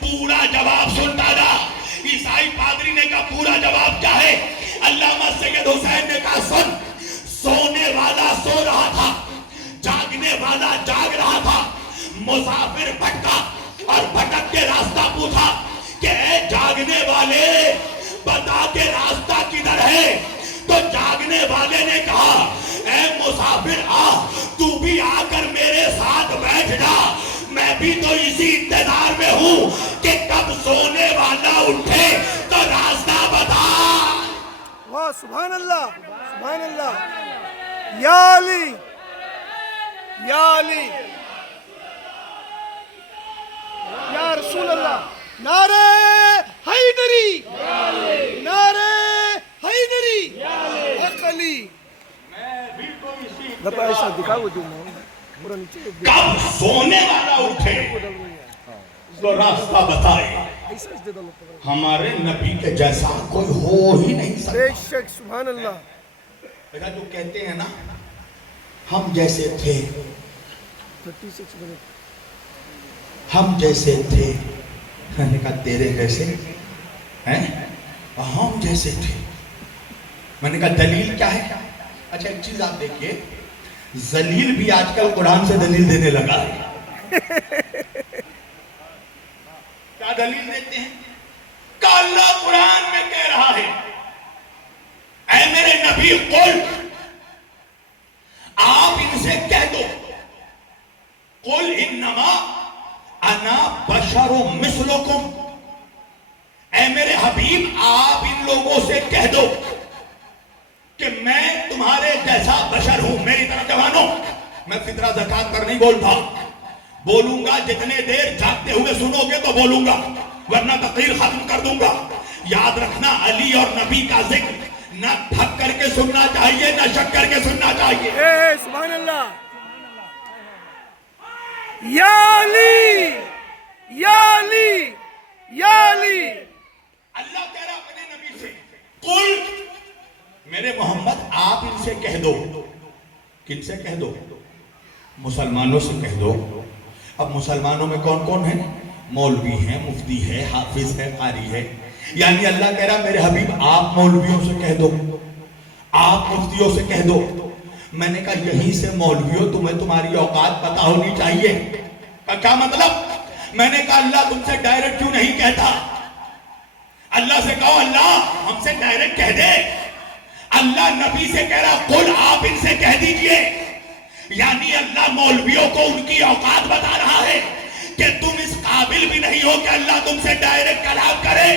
پورا جواب سنتا جا۔ عیسائی پادری نے کہا، پورا جواب کیا ہے؟ علامہ سید حسین نے کہا سن، سونے والا سو رہا تھا، جاگنے والا جاگ رہا تھا، مسافر بھٹکا اور بھٹک کے راستہ پوچھا کہ اے جاگنے والے بتا کے راستہ کدھر ہے؟ تو جاگنے والے نے کہا اے مسافر آ، تو بھی آ کر میرے ساتھ بیٹھ جا، میں بھی تو اسی انتظار میں ہوں کہ کب سونے والا اٹھے تو راستہ بتا۔ واہ سبحان اللہ، سبحان اللہ، یا علی یا علی یا رسول اللہ، نعرہ حیدری، نعرہ حیدری، حق علی۔ بتا ایسا دکھاؤ جو پورا نیچے کب سونے والا اٹھے تو راستہ بتائے۔ ایسا اس دے دلو پکڑا۔ ہمارے نبی کے جیسا کوئی ہو ہی نہیں بے سکتا۔ شک سبحان اللہ۔ بیٹا جو کہتے ہیں نا ہم جیسے تھے، 36 منٹ۔ ہم جیسے تھے، میں نے کہا تیرے جیسے ہیں؟ ہم جیسے تھے۔ میں نے کہا دلیل کیا ہے؟ اچھا ایک چیز آپ دیکھیے، ذلیل بھی آج کل قرآن سے دلیل دینے لگا ہے۔ کیا دلیل دیتے ہیں؟ کہ اللہ قرآن میں کہہ رہا ہے اے میرے نبی قل، آپ ان سے کہہ دو قل انما انا بشر مثلکم، اے میرے حبیب آپ ان لوگوں سے کہہ دو کہ میں تمہارے جیسا بشر ہوں، میری طرح جوانوں میں فطرہ زکوٰۃ پر نہیں بولتا، بولوں گا جتنے دیر جاگتے ہوئے سنو گے تو بولوں گا، ورنہ تقریر ختم کر دوں گا۔ یاد رکھنا علی اور نبی کا ذکر نہ تھک کر کے سننا چاہیے نہ شک کر کے سننا چاہیے۔ اے سبحان اللہ، یا علی یا علی یا علی۔ اللہ کہہ رہا اپنے نبی سے قل، میرے محمد آپ ان سے کہہ دو۔ کن سے کہہ دو؟ مسلمانوں سے کہہ دو۔ اب مسلمانوں میں کون کون ہیں؟ مولوی ہیں، مفتی ہے، حافظ ہے، قاری ہے۔ یعنی اللہ کہہ رہا میرے حبیب آپ مولویوں سے کہہ دو، آپ مفتیوں سے کہہ دو۔ میں نے کہا یہیں سے مولویوں تمہیں تمہاری اوقات پتہ ہونی چاہیے۔ کیا مطلب؟ میں نے کہا اللہ تم سے ڈائریکٹ کیوں نہیں کہتا؟ اللہ سے کہو اللہ ہم سے ڈائریکٹ کہہ دے۔ اللہ نبی سے کہہ رہا قل آپ ان سے کہہ دیجئے، یعنی اللہ مولویوں کو ان کی اوقات بتا رہا ہے کہ تم اس قابل بھی نہیں ہو کہ اللہ تم سے ڈائریکٹ کلام کرے۔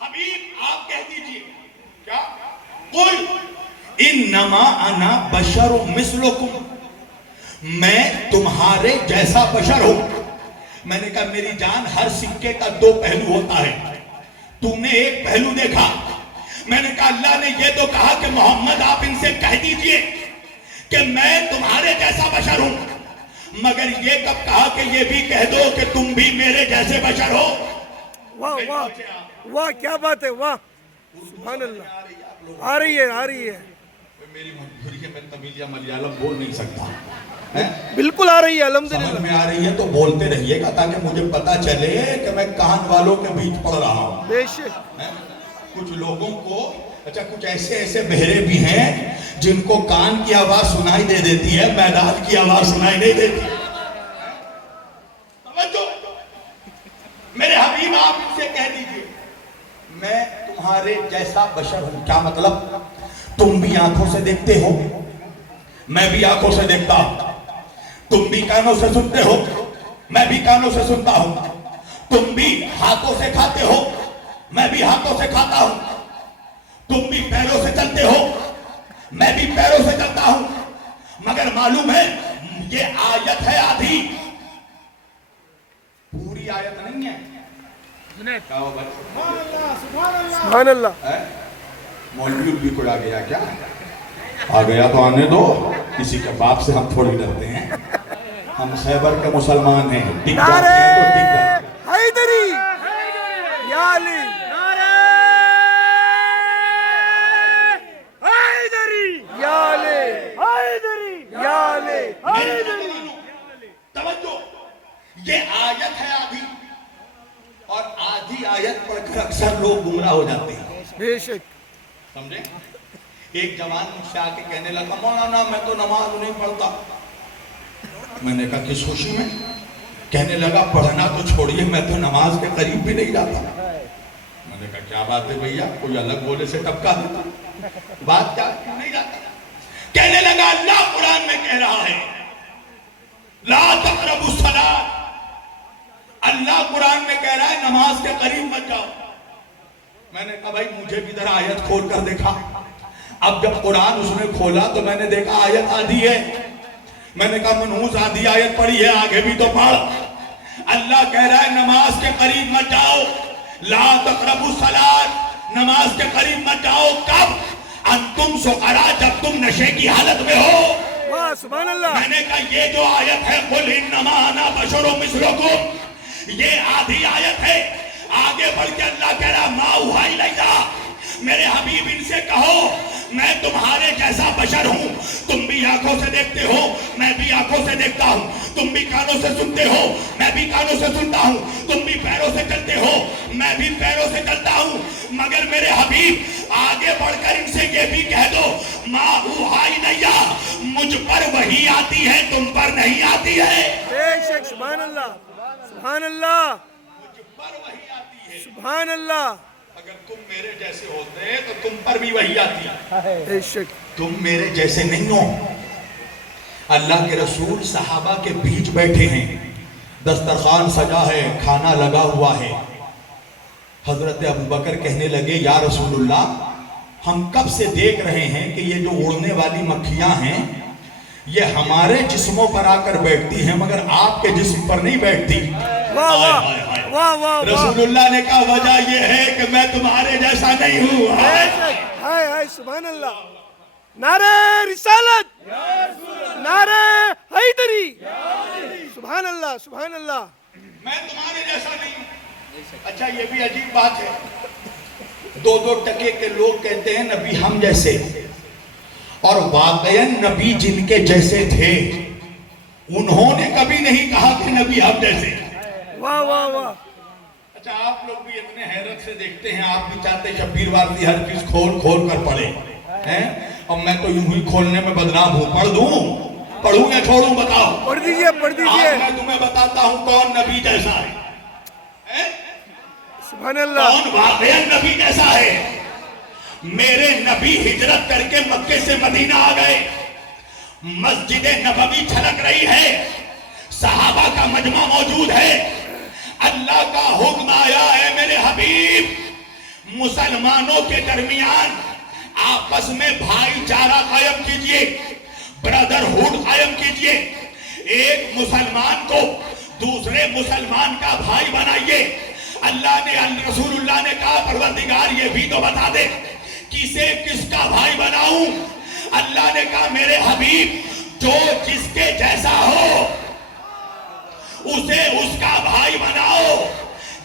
حبیب آپ کہہ دیجئے کیا؟ قل انما انا بشر مثلکم، میں تمہارے جیسا بشر ہوں۔ میں نے کہا میری جان ہر سکے کا دو پہلو ہوتا ہے، تم نے ایک پہلو دیکھا۔ میں نے کہا اللہ نے یہ تو کہا کہ محمد آپ ان سے کہہ دیجئے کہ میں تمہارے جیسا بشر ہوں، مگر یہ کب کہا کہ یہ بھی کہہ دو کہ تم بھی میرے جیسے بشر ہو؟ واہ واہ واہ، کیا بات ہے، واہ سبحان اللہ۔ آ رہی ہے آ رہی ہے، میری مجبوری ہے، میں تمل یا ملیالم بول نہیں سکتا۔ بالکل آ رہی ہے سمجھ الحمدللہ۔ میں آ رہی ہے تو بولتے رہیے گا تاکہ مجھے پتا چلے کہ میں کان والوں کے بیچ پڑھ رہا ہوں۔ بے شک، کچھ لوگوں کو اچھا کچھ ایسے بہرے بھی ہیں جن کو کان کی آواز سنائی دے دیتی ہے، میدان کی آواز سنائی نہیں دیتی۔ توجہ، میرے حبیب آپ ان سے کہہ دیجئے میں تمہارے جیسا بشر ہوں۔ کیا مطلب؟ تم بھی آنکھوں سے دیکھتے ہو، میں بھی آنکھوں سے دیکھتا ہوں، تم بھی کانوں سے سنتے ہو، میں بھی کانوں سے سنتا ہوں، تم بھی ہاتھوں سے کھاتے ہو، میں بھی ہاتھوں سے کھاتا ہوں، تم بھی پیروں سے چلتے ہو، میں بھی پیروں سے چلتا ہوں، مگر معلوم ہے یہ آیت ہے آدھی، پوری آیت نہیں ہے۔ سبحان اللہ۔ مولوی بھی کوئی آ گیا کیا؟ آ گیا تو آنے دو، کسی کے باپ سے ہم تھوڑی ڈرتے ہیں، ہم خیبر کے مسلمان ہیں، ٹک جاتے ہیں تو ٹک جاتے ہیں۔ حیدری یا علی، حیدری یا علی، حیدری یا علی۔ توجہ، یہ آیت ہے آدھی، اور آدھی آیت پڑھ کر اکثر لوگ گمراہ ہو جاتے ہیں۔ بے شک، سمجھے؟ ایک جوان مجھ سے آ کے کہنے لگا مولانا میں تو نماز نہیں پڑھتا. میں نے کہا کس خوشی میں؟ کہنے لگا پڑھنا تو چھوڑیے میں تو نماز کے قریب بھی نہیں جاتا. میں نے کہا کیا بات ہے بھیا, کوئی الگ بولے سے ٹپکا دیتا, بات کیا کیوں نہیں جاتا؟ کہنے لگا اللہ قرآن میں کہہ رہا ہے لا تقربوا الصلاۃ, اللہ قرآن میں کہہ رہا ہے نماز کے قریب مت جاؤ. میں نے کہا بھائی مجھے بھی ذرا آیت کھول کر دیکھا. اب جب قرآن اس نے کھولا تو میں نے دیکھا آیت آدھی ہے. میں نے کہا منحوس آدھی آیت پڑھی ہے, آگے بھی تو پڑھ. اللہ کہہ رہا ہے نماز کے قریب مت جاؤ, لا تقربوا الصلاۃ, نماز کے قریب مت جاؤ. کب؟ انتم سکارا, جب تم نشے کی حالت میں ہو. واہ سبحان اللہ. میں نے کہا یہ جو آیت ہے قل انما انا بشر مثلکم, یہ آدھی آیت ہے. آگے بڑھ کے اللہ کہہ رہا ما اوحی الیہ, میرے حبیب ان سے کہو میں تمہارے جیسا بشر ہوں. تم بھی آنکھوں سے دیکھتے ہو, میں بھی آنکھوں سے دیکھتا ہوں. تم بھی کانوں سے سنتے ہو, میں بھی کانوں سے سنتا ہوں. تم بھی پیروں سے چلتے ہو, میں بھی پیروں سے چلتا ہوں. مگر میرے حبیب آگے بڑھ کر ان سے یہ بھی کہہ دو ما اوحی الیہ, مجھ پر وحی آتی ہے, تم پر نہیں آتی ہے. بے شک سبحان اللہ سبحان اللہ مجھ پر وحی آتی ہے. سبحان اللہ. اگر تم میرے جیسے ہوتے تو تم پر بھی وحی آتی. بے شک تم میرے جیسے نہیں ہو. اللہ کے رسول صحابہ کے بیچ بیٹھے ہیں, دسترخوان سجا ہے, کھانا لگا ہوا ہے. حضرت ابوبکر کہنے لگے یا رسول اللہ, ہم کب سے دیکھ رہے ہیں کہ یہ جو اڑنے والی مکھیاں ہیں یہ ہمارے جسموں پر آ کر بیٹھتی ہیں مگر آپ کے جسم پر نہیں بیٹھتی. واہ واہ واہ واہ. رسول اللہ نے کہا وجہ یہ ہے کہ میں تمہارے جیسا نہیں ہوں. ہائے ہائے سبحان اللہ. نعرہ رسالت, نعرہ حیدری. سبحان اللہ سبحان اللہ. میں تمہارے جیسا نہیں ہوں. اچھا یہ بھی عجیب بات ہے, 2 ٹکے کے لوگ کہتے ہیں نبی ہم جیسے, اور واقعاً نبی جن کے جیسے تھے انہوں نے کبھی نہیں کہا کہ نبی ہم جیسے. واہ واہ واہ. اچھا آپ لوگ بھی اتنے حیرت سے دیکھتے ہیں, آپ بھی چاہتے شبیر وارسی ہر چیز کھول کھول کر پڑھے ہیں, اور میں تو یوں ہی کھولنے میں بدنام ہوں. پڑھ دوں, پڑھوں یا چھوڑوں بتاؤ؟ پڑھ دیجئے پڑھ دیجئے. آج میں تمہیں بتاتا ہوں کون نبی جیسا ہے. سبحان اللہ. کون واقعاً نبی جیسا ہے. میرے نبی ہجرت کر کے مکے سے مدینہ آ گئے, مسجد نبوی چھلک رہی ہے, صحابہ کا مجمع موجود ہے. اللہ کا حکم آیا ہے میرے حبیب مسلمانوں کے درمیان آپس میں بھائی چارہ قائم کیجئے, برادرہوڈ قائم کیجئے. ایک مسلمان کو دوسرے مسلمان کا بھائی بنائیے. اللہ نے رسول اللہ نے کہا پروردگار یہ بھی تو بتا دے کسے کس کا بھائی بناؤں. اللہ نے کہا میرے حبیب جو جس کے جیسا ہو اسے اس کا بھائی بناؤ.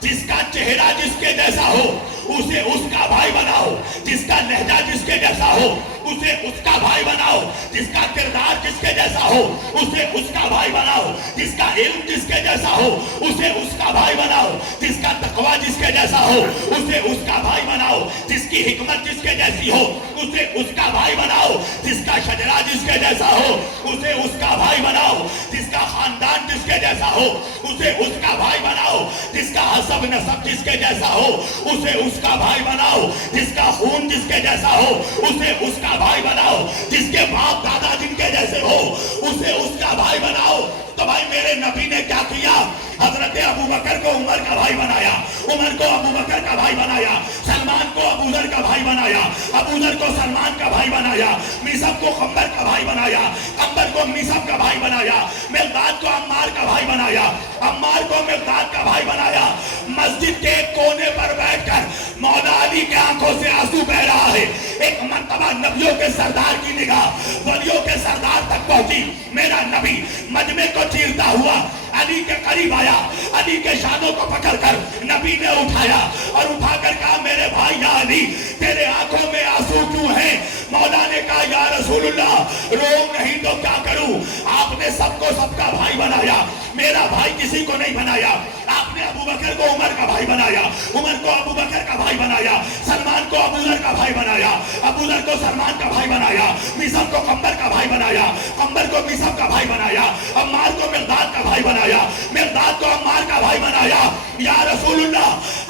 جس کا چہرہ جس کے جیسا ہو اسے اس کا بھائی بناؤ. جس کا لہجہ جس کے جیسا ہو اسے اس کا بھائی بناؤ. جس کا کردار جس کے جیسا ہو اسے اس کا بھائی بناؤ. جس کا علم جس کے جیسا ہو اسے اس کا بھائی بناؤ. جس کا تقوی جس کے جیسا ہو اسے اس کا بھائی بناؤ. جس کی حکمت جس کے جیسی ہو اسے اس کا بھائی بناؤ. جس کا شجرہ جس کے جیسا ہو اسے اس کا بھائی بناؤ. جس کا خاندان جس کے جیسا ہو اسے اس کا بھائی بناؤ. جس کا حسب نسب جس کے جیسا ہو اسے اس کا بھائی بناؤ. جس کا خون جس کے جیسا ہو اسے اس کا بھائی بناؤ. جس کے باپ دادا جن کے جیسے ہو اسے اس کا بھائی بناؤ. تو بھائی میرے نبی نے کیا کیا؟ حضرت ابوبکر کو عمر کا بھائی بنایا, عمر کو ابوبکر کا بھائی بنایا, سلمان کو ابوذر کا بھائی بنایا, ابوذر کو سلمان کا بھائی بنایا, میثب کو خنبر کا بھائی بنایا, خنبر کو میثب کا بھائی بنایا, مقداد کو عمار کا بھائی بنایا, عمار کو مقداد کا بھائی بنایا. مسجد کے ایک کونے پر بیٹھ کر مولا علی کے آنکھوں سے آنسو بہ رہا ہے. ایک مرتبہ نبیوں کے سردار کی نگاہ ولیوں کے سردار تک پہنچی. میرا نبی مجمع کو چیرتا ہوا علی کے قریب آیا, علی کے شانوں کو پکڑ کر نبی نے اٹھایا اور اٹھا کر کہا میرے بھائی یا علی تیرے آنکھوں میں آنسو کیوں ہیں؟ مولا نے کہا یا رسول اللہ رو نہیں تو کیا کروں, آپ نے سب کو سب کا بھائی بنایا, میرا بھائی کسی کو نہیں بنایا. آپ نے نے ابو بکر کو عمر کا بھائی بنایا, عمر کو ابو بکر کا بھائی بنایا, سلمان کو ابو ذر کا بھائی بنایا, ابو ذر کو سلمان کا بھائی بنایا, میثم کو قمبر کا بھائی بنایا, قمبر کو میثم کا بھائی بنایا, عمار کو مقداد کا بھائی بنایا, مقداد کو عمار کا بھائی بنایا. یا رسول اللہ,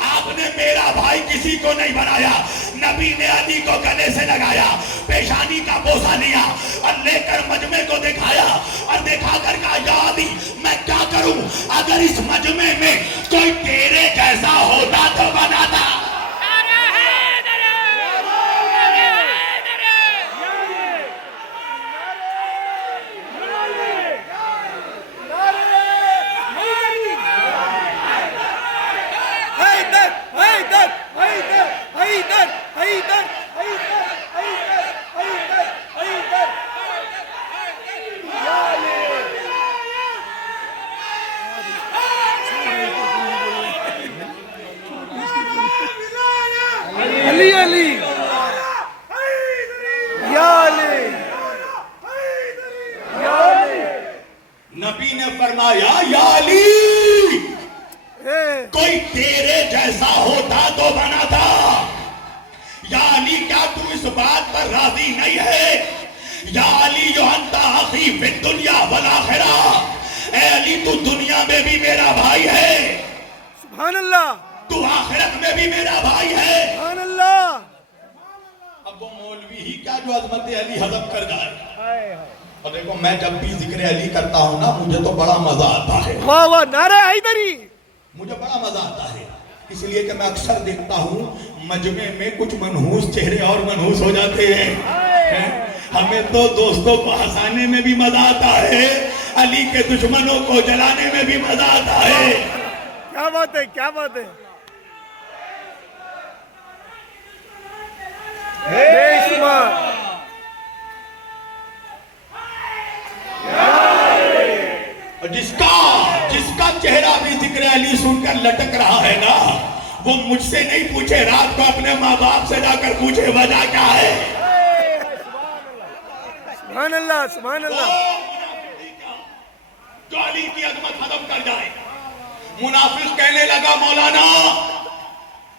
آپ نے میرا بھائی کسی کو نہیں بنایا. نبی نے علی کو گلے سے لگایا, پیشانی کا بوسہ لیا اور لے کر مجمع کو دکھایا اور دکھا کر کہا, یا علی میں کیا کروں, اگر اس مجمع میں کوئی تیرے جیسا ہوتا تو بناتا. علی علی یا علی یا علی. نبی نے فرمایا, یا علی کوئی تیرے جیسا ہوتا تو بناتا. یا علی کیا تو اس بات پر راضی نہیں ہے؟ یا علی جو انت اخی فی الدنیا والآخرہ, اے علی تو دنیا میں بھی میرا بھائی ہے, سبحان اللہ, تو آخرت میں بھی میرا بھائی ہے. سبحان اللہ. اب وہ مولوی ہی کیا جو عظمت علی ہضم کر جائے. اور دیکھو میں جب بھی ذکر علی کرتا ہوں نا, مجھے تو بڑا مزہ آتا ہے, واہ واہ, نعرہ حیدری. مجھے بڑا مزہ آتا ہے, اس لیے کہ میں اکثر دیکھتا ہوں مجمع میں کچھ منحوس چہرے اور منحوس ہو جاتے ہیں. ہمیں تو دوستوں کو ہنسانے میں بھی مزہ آتا ہے, علی کے دشمنوں کو جلانے میں بھی مزہ آتا ہے. کیا بات ہے, کیا بات ہے. بے شمار. جس کا چہرہ بھی ذکر علی سن کر لٹک رہا ہے نا, وہ مجھ سے نہیں پوچھے, رات کو اپنے ماں باپ سے جا کر پوچھے وجہ کیا ہے. سبحان اللہ, سبحان اللہ. جو علی کی عظمت ختم کر جائے. منافق کہنے لگا, مولانا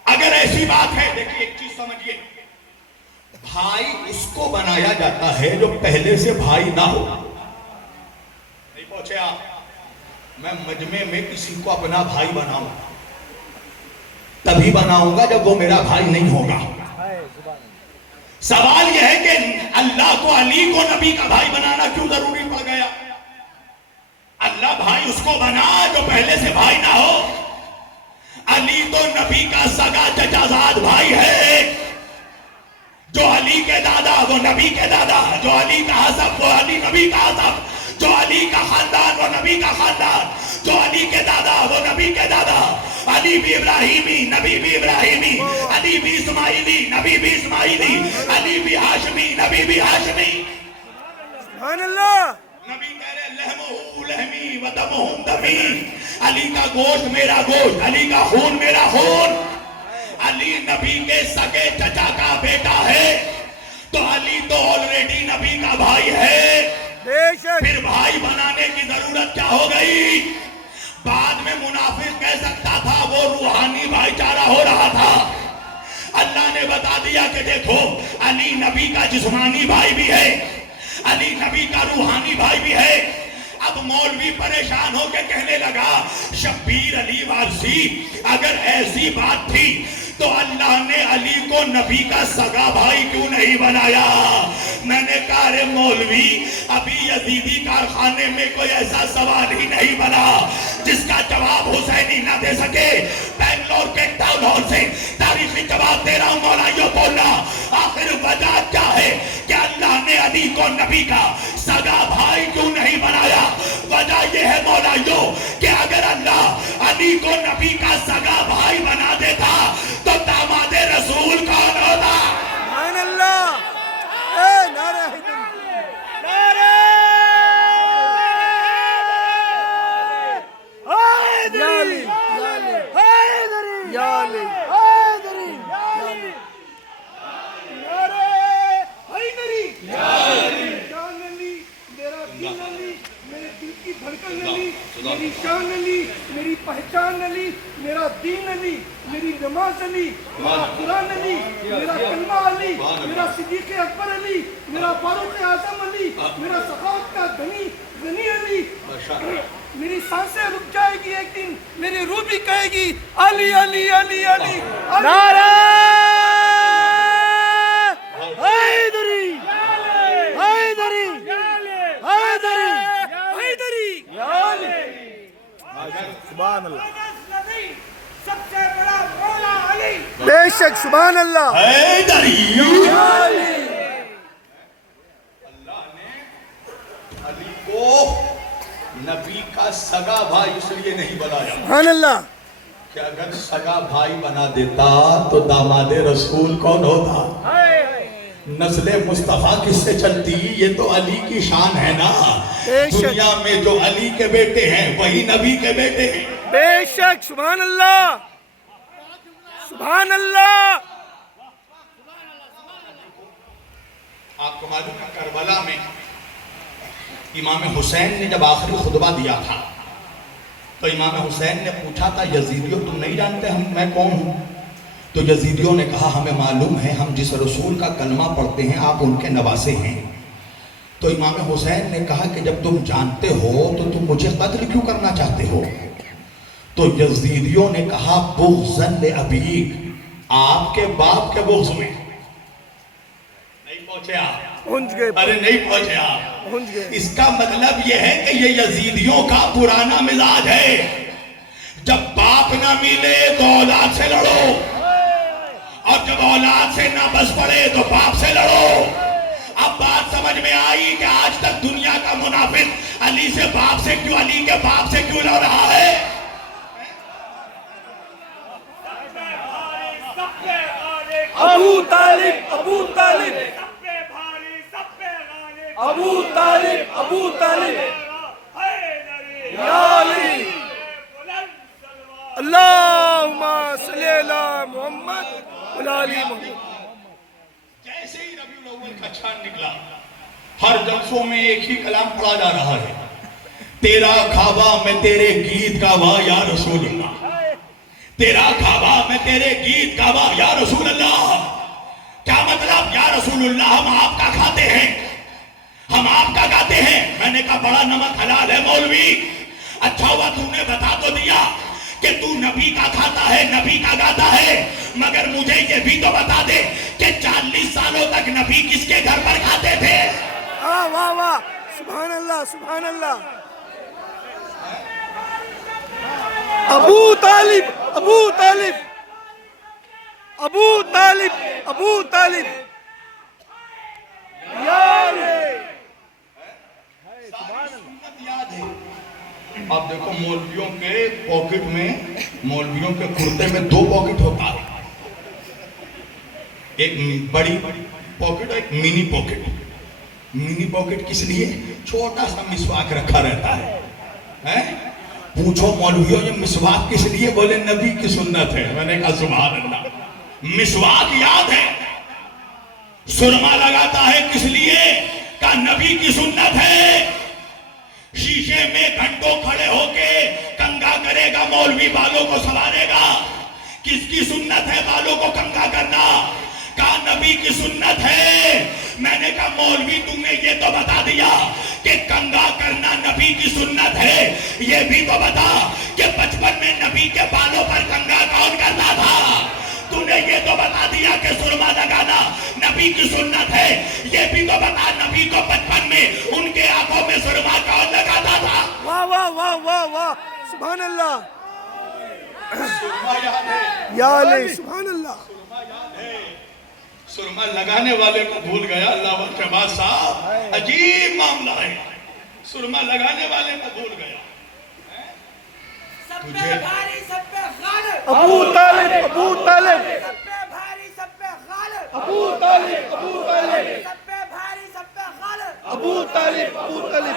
اگر ایسی بات ہے, دیکھیں ایک چیز سمجھیے, بھائی اس کو بنایا جاتا ہے جو پہلے سے بھائی نہ ہو. نہیں پہنچے آپ؟ میں مجمع میں کسی کو اپنا بھائی بناؤں تبھی بناؤں گا جب وہ میرا بھائی نہیں ہوگا. سوال یہ ہے کہ اللہ کو علی کو نبی کا بھائی بنانا کیوں ضروری پڑ گیا؟ اللہ بھائی اس کو بنا جو پہلے سے بھائی نہ ہو. علی تو نبی کا سگا چچازاد بھائی ہے. جو علی کے دادا وہ نبی کے دادا, جو علی کا حسب وہ علی نبی کا حسب, جو علی کا خاندان وہ نبی کا خاندان, جو علی کے دادا وہ نبی کے دادا. علی بھی ابراہیمی, نبی بھی ابراہیمی, علی بھی اسماعیلی, نبی بھی اسماعیلی, علی بھی ہاشمی, نبی بھی ہاشمی. سبحان اللہ. نبی کہہ رہے لحمہ لحمی و دمہ دمی, علی کا گوشت میرا گوشت, علی کا خون میرا خون. علی نبی کے سگے چچا کا بیٹا ہے, تو علی تو آلریڈی نبی کا بھائی ہے. بے شک. پھر بھائی بنانے کی ضرورت کیا ہو گئی؟ بعد میں منافق کہہ سکتا تھا وہ روحانی بھائی چارہ ہو رہا تھا. اللہ نے بتا دیا کہ دیکھو علی نبی کا جسمانی بھائی بھی ہے, علی نبی کا روحانی بھائی بھی ہے. اب مولوی پریشان ہو کے کہنے لگا, شبیر علی وارسی اگر ایسی بات تھی تو اللہ نے علی کو نبی کا سگا بھائی کیوں نہیں بنایا؟ میں نے کہا رے مولوی, ابھی یزیدی کارخانے میں کوئی ایسا سوال ہی نہیں بنا جس کا جواب حسینی نہ دے سکے. بنگلور کے ٹاؤن ہال سے تاریخی جواب دے رہا ہوں مولائیو, بولنا آخر وجہ کیا ہے کہ اللہ نے علی کو نبی کا سگا بھائی کیوں نہیں بنایا؟ وجہ یہ ہے مولائیو کہ اگر اللہ علی کو نبی کا سگا بھائی بنا دیتا تو داماد رسول کون ہوتا؟ سبحان اللہ. نعرہ حیدری, نعرہ حیدری, یا علی, حیدری, نعرہ حیدری, جان علی, میرا دین علی, میرے دل کی دھڑکن علی, میری شان علی، میری پہچان علی، میرا دین علی، میری نماز علی، میرا قرآن علی، میرا کلمہ علی، میرا صدیق اکبر علی، میرا فاروق اعظم علی، میرا سخاوت کا غنی علی. میری سانسیں رک جائے گی ایک دن، میری روح بھی کہے گی علی علی علی علی. نعرہ حیدری حیدری حیدری حیدری. سبحان اللہ. سب سے بڑا مولا علی. بے شک سبحان اللہ. حیدری. اللہ نے علی کو نبی کا سگا بھائی اس لیے نہیں بنایا سبحان اللہ. کہ اگر سگا بھائی بنا دیتا تو داماد رسول کون ہوتا؟ نسل مصطفیٰ کس سے چلتی؟ یہ تو علی کی شان ہے نا. دنیا میں جو علی کے بیٹے ہیں وہی نبی کے بیٹے ہیں. بے شک سبحان اللہ سبحان اللہ. آپ کو معلوم ہے کربلا میں امام حسین نے جب آخری خطبہ دیا تھا تو امام حسین نے پوچھا تھا یزیدیوں تم نہیں جانتے میں کون ہوں؟ تو یزیدیوں نے کہا ہمیں معلوم ہے، ہم جس رسول کا کلمہ پڑھتے ہیں آپ ان کے نواسے ہیں. تو امام حسین نے کہا کہ جب تم جانتے ہو تو تم مجھے قتل کیوں کرنا چاہتے ہو؟ تو یزیدیوں نے کہا بغضاً لأبیک، آپ کے باپ کے بغض میں. نہیں پہنچے آپ؟ پہنچ گئے ارے نہیں پہنچے آپ. پہنچ گئے. اس کا مطلب یہ ہے کہ یہ یزیدیوں کا پرانا مزاج ہے. جب باپ نہ ملے تو اولاد سے لڑو، اور جب اولاد سے نہ بس پڑے تو باپ سے لڑو. اب بات سمجھ میں آئی کہ آج تک دنیا کا منافق علی سے باپ سے کیوں، علی کے باپ سے کیوں لڑ رہا ہے؟ ابو طالب ابو طالب ابو طالب ابو طالب یا علی. اللہم صلی علی محمد وعلی آل محمد. جیسے ہی ربیع الاول کا چاند نکلا ہر جلسوں میں ایک ہی کلام پڑھا جا رہا ہے، تیرا کعبہ میں تیرے گیت گاوا یا رسول اللہ، تیرا کعبہ میں تیرے گیت گاوا یا رسول اللہ. کیا مطلب یا رسول اللہ؟ ہم آپ کا کھاتے ہیں، ہم آپ کا گاتے ہیں. میں نے کہا بڑا نمک حلال ہے مولوی. اچھا ہوا تو نے بتا تو دیا کہ تو نبی کا کھاتا ہے، نبی کا گاتا ہے، مگر مجھے یہ بھی تو بتا دے کہ 40 سالوں تک نبی کس کے گھر پر کھاتے تھے؟ واہ واہ سبحان اللہ سبحان اللہ. ابو طالب ابو طالب ابو طالب ابو طالب یا علی. یاد ہے آپ دیکھو مولویوں کے پاکٹ میں، مولویوں کے کرتے میں 2 پاکٹ ہوتا ہے، ایک بڑی پاکٹ اور ایک منی پاکٹ. منی پاکٹ کس لیے؟ چھوٹا سا مسواک رکھا رہتا ہے. پوچھو مولویوں یہ مسواک کس لیے؟ بولے نبی کی سنت ہے. میں نے کہا سبحان اللہ. مسواک یاد ہے، سرما لگاتا ہے کس لیے؟ کہا نبی کی سنت ہے. شیشے میں گھنٹوں کھڑے ہو کے کنگا کرے گا مولوی، بالوں کو سنوارے گا. کس کی سنت ہے بالوں کو کنگا کرنا؟ کہا نبی کی سنت ہے. میں نے کہا مولوی تم نے یہ تو بتا دیا کہ کنگا کرنا نبی کی سنت ہے، یہ بھی تو بتا کہ بچپن میں نبی کے بالوں پر کنگا کون کرتا تھا؟ تو نے یہ تو بتا دیا کہ سرما لگانا نبی کی سنت ہے، یہ بھی تو بتا نبی کو بچپن میں ان کے آنکھوں میں سرما کون لگاتا تھا؟ واہ واہ واہ واہ واہ سبحان اللہ. سرما یاد ہے، یا علی سبحان اللہ. سرما یاد ہے. سرما لگانے والے کو بھول گیا اللہ شہباز صاحب. عجیب معاملہ ہے، سرما لگانے والے کو بھول گیا. سب پہ بھاری سب پہ غالب. ابو طالب ابو طالب سب پہ بھاری سب پہ غالب. ابو طالب ابو طالب سب پہ بھاری سب پہ غالب. ابو طالب ابو طالب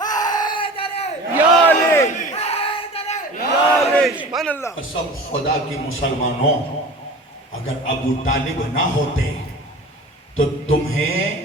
حیدر یا علی حیدر. یا علی سبحان اللہ. سب خدا کی مسلمانوں، اگر ابو طالب نہ ہوتے تو تمہیں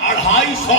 250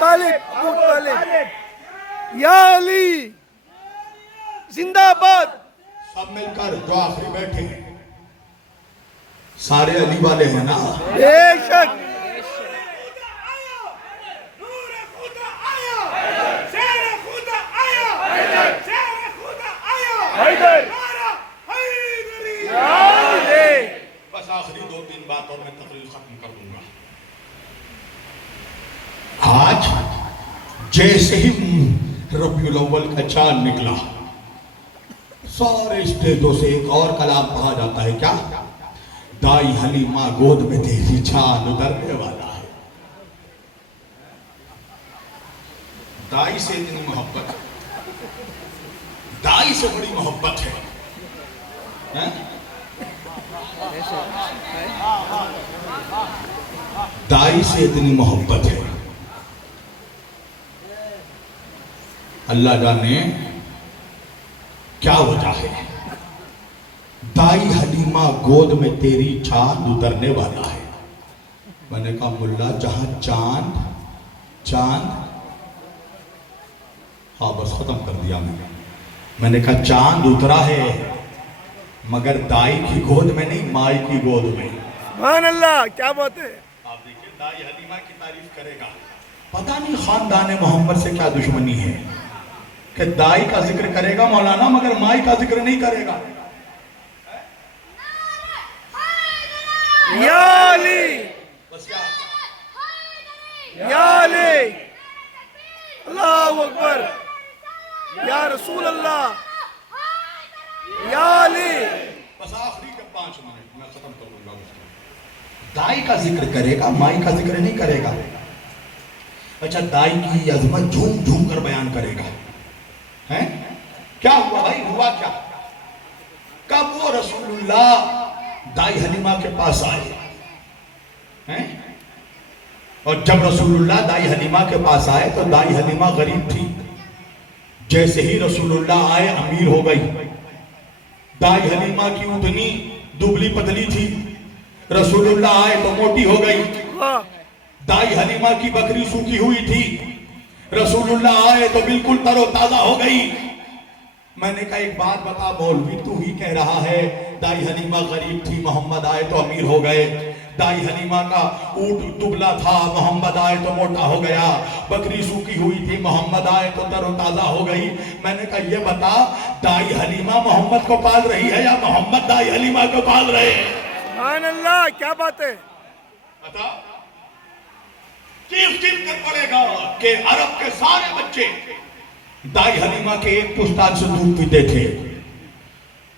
طالب یا علی زندہ باد. سب مل کر جو آخری بیٹھے ہیں سارے علی والے ہیں نا. بے شک نور خدا آیا شیر خدا آیا شیر خدا آیا نعرہ حیدری. بس آخری 2-3 بات اور میں تقریر ختم کر دوں گا. آج جیسے ہی ربیع الاول کا چاند نکلا سارے اسٹیجوں سے ایک اور کلام پڑھا جاتا ہے. کیا؟ دائی حلیمہ گود میں تیری چاند اترنے والا ہے. دائی سے اتنی محبت، دائی سے بڑی محبت ہے. دائی سے اتنی محبت ہے. اللہ جانے کیا وجہ ہے. دائی حلیمہ گود میں تیری چاند اترنے والا ہے. میں نے کہا ملا جہاں چاند ہاں بس ختم کر دیا میں نے کہا چاند اترا ہے مگر دائی کی گود میں نہیں، مائی کی گود میں. سبحان اللہ کیا بات ہے. آپ دیکھیں دائی حلیمہ کی تعریف کرے گا. پتہ نہیں خاندان محمد سے کیا دشمنی ہے کہ دائی کا ذکر کرے گا مولانا مگر مائی کا ذکر نہیں کرے گا. یا علی بس کیا یا علی اللہ اکبر یا رسول اللہ یا علی. بس آخری کے 5 منٹ میں ختم کر دوں گا. دائی کا ذکر کرے گا مائی کا ذکر نہیں کرے گا. اچھا دائی کی عظمت جھوم جھوم کر بیان کرے گا. ہیں کیا ہوا بھائی؟ ہوا کیا؟ کب وہ رسول اللہ دائی حلیمہ کے پاس آئے ہیں اور جب رسول اللہ دائی حلیمہ کے پاس آئے تو دائی حلیمہ غریب تھی. جیسے ہی رسول اللہ آئے امیر ہو گئی. دائی حلیمہ کی اتنی دبلی پتلی تھی، رسول اللہ آئے تو موٹی ہو گئی. دائی حلیمہ کی بکری سوکھی ہوئی تھی، رسول اللہ آئے تو بالکل تر و تازہ ہو گئی. میں نے کہا ایک بات بتا مولوی، تو ہی کہہ رہا ہے دائی حلیمہ غریب تھی، محمد آئے تو امیر ہو گئے. دائی حلیمہ کا اونٹ دبلا تھا، محمد آئے تو موٹا ہو گیا. بکری سوکھی ہوئی تھی، محمد آئے تو تر و تازہ ہو گئی. میں نے کہا یہ بتا دائی حلیمہ محمد کو پال رہی ہے یا محمد دائی حلیمہ کو پال رہے ہیں؟ سبحان اللہ کیا بات ہے. بتا چیخ چیخ کر پڑے گا کہ عرب کے سارے بچے دائی حلیمہ کے ایک پستان سے دودھ پیتے تھے،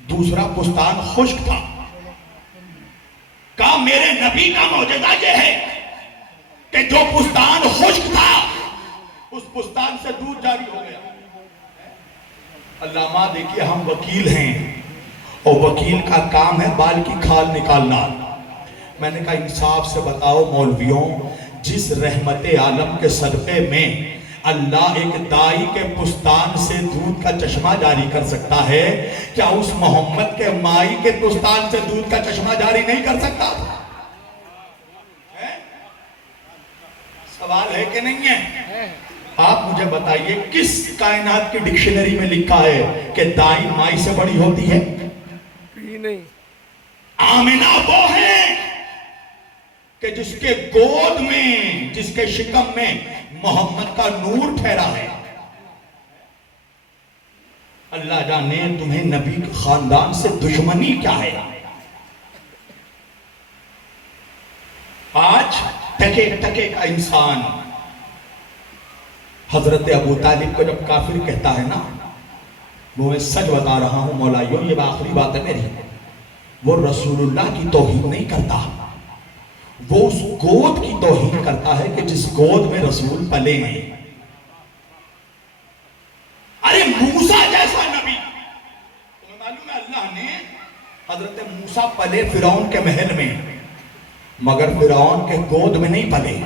دوسرا پستان خشک تھا. کہا میرے نبی کا معجزہ یہ ہے کہ جو پستان خشک تھا اس پستان سے دودھ جاری ہو گیا. علامہ دیکھیے ہم وکیل ہیں اور وکیل کا کام ہے بال کی کھال نکالنا. میں نے کہا انصاف سے بتاؤ مولویوں، جس رحمت عالم کے صدقے میں اللہ ایک دائی کے پستان سے دودھ کا چشمہ جاری کر سکتا ہے، کیا اس محمد کے مائی کے پستان سے دودھ کا چشمہ جاری نہیں کر سکتا؟ سوال ہے کہ نہیں ہے؟ آپ مجھے بتائیے کس کائنات کی ڈکشنری میں لکھا ہے کہ دائی مائی سے بڑی ہوتی ہے؟ نہیں. آمنہ وہ ہے کہ جس کے گود میں، جس کے شکم میں محمد کا نور ٹھہرا ہے. اللہ جانے تمہیں نبی کے خاندان سے دشمنی کیا ہے. آج ٹکے ٹکے کا انسان حضرت ابو طالب کو جب کافر کہتا ہے نا، وہ میں سچ بتا رہا ہوں مولائیوں، یہ آخری بات ہے میری، وہ رسول اللہ کی توہین نہیں کرتا، وہ اس گود کی توہین کرتا ہے کہ جس گود میں رسول پلے ہیں. ارے موسیٰ جیسا نبی، تمہیں معلوم ہے اللہ نے حضرت موسیٰ پلے فرعون کے محل میں، مگر فرعون کے گود میں نہیں پلے.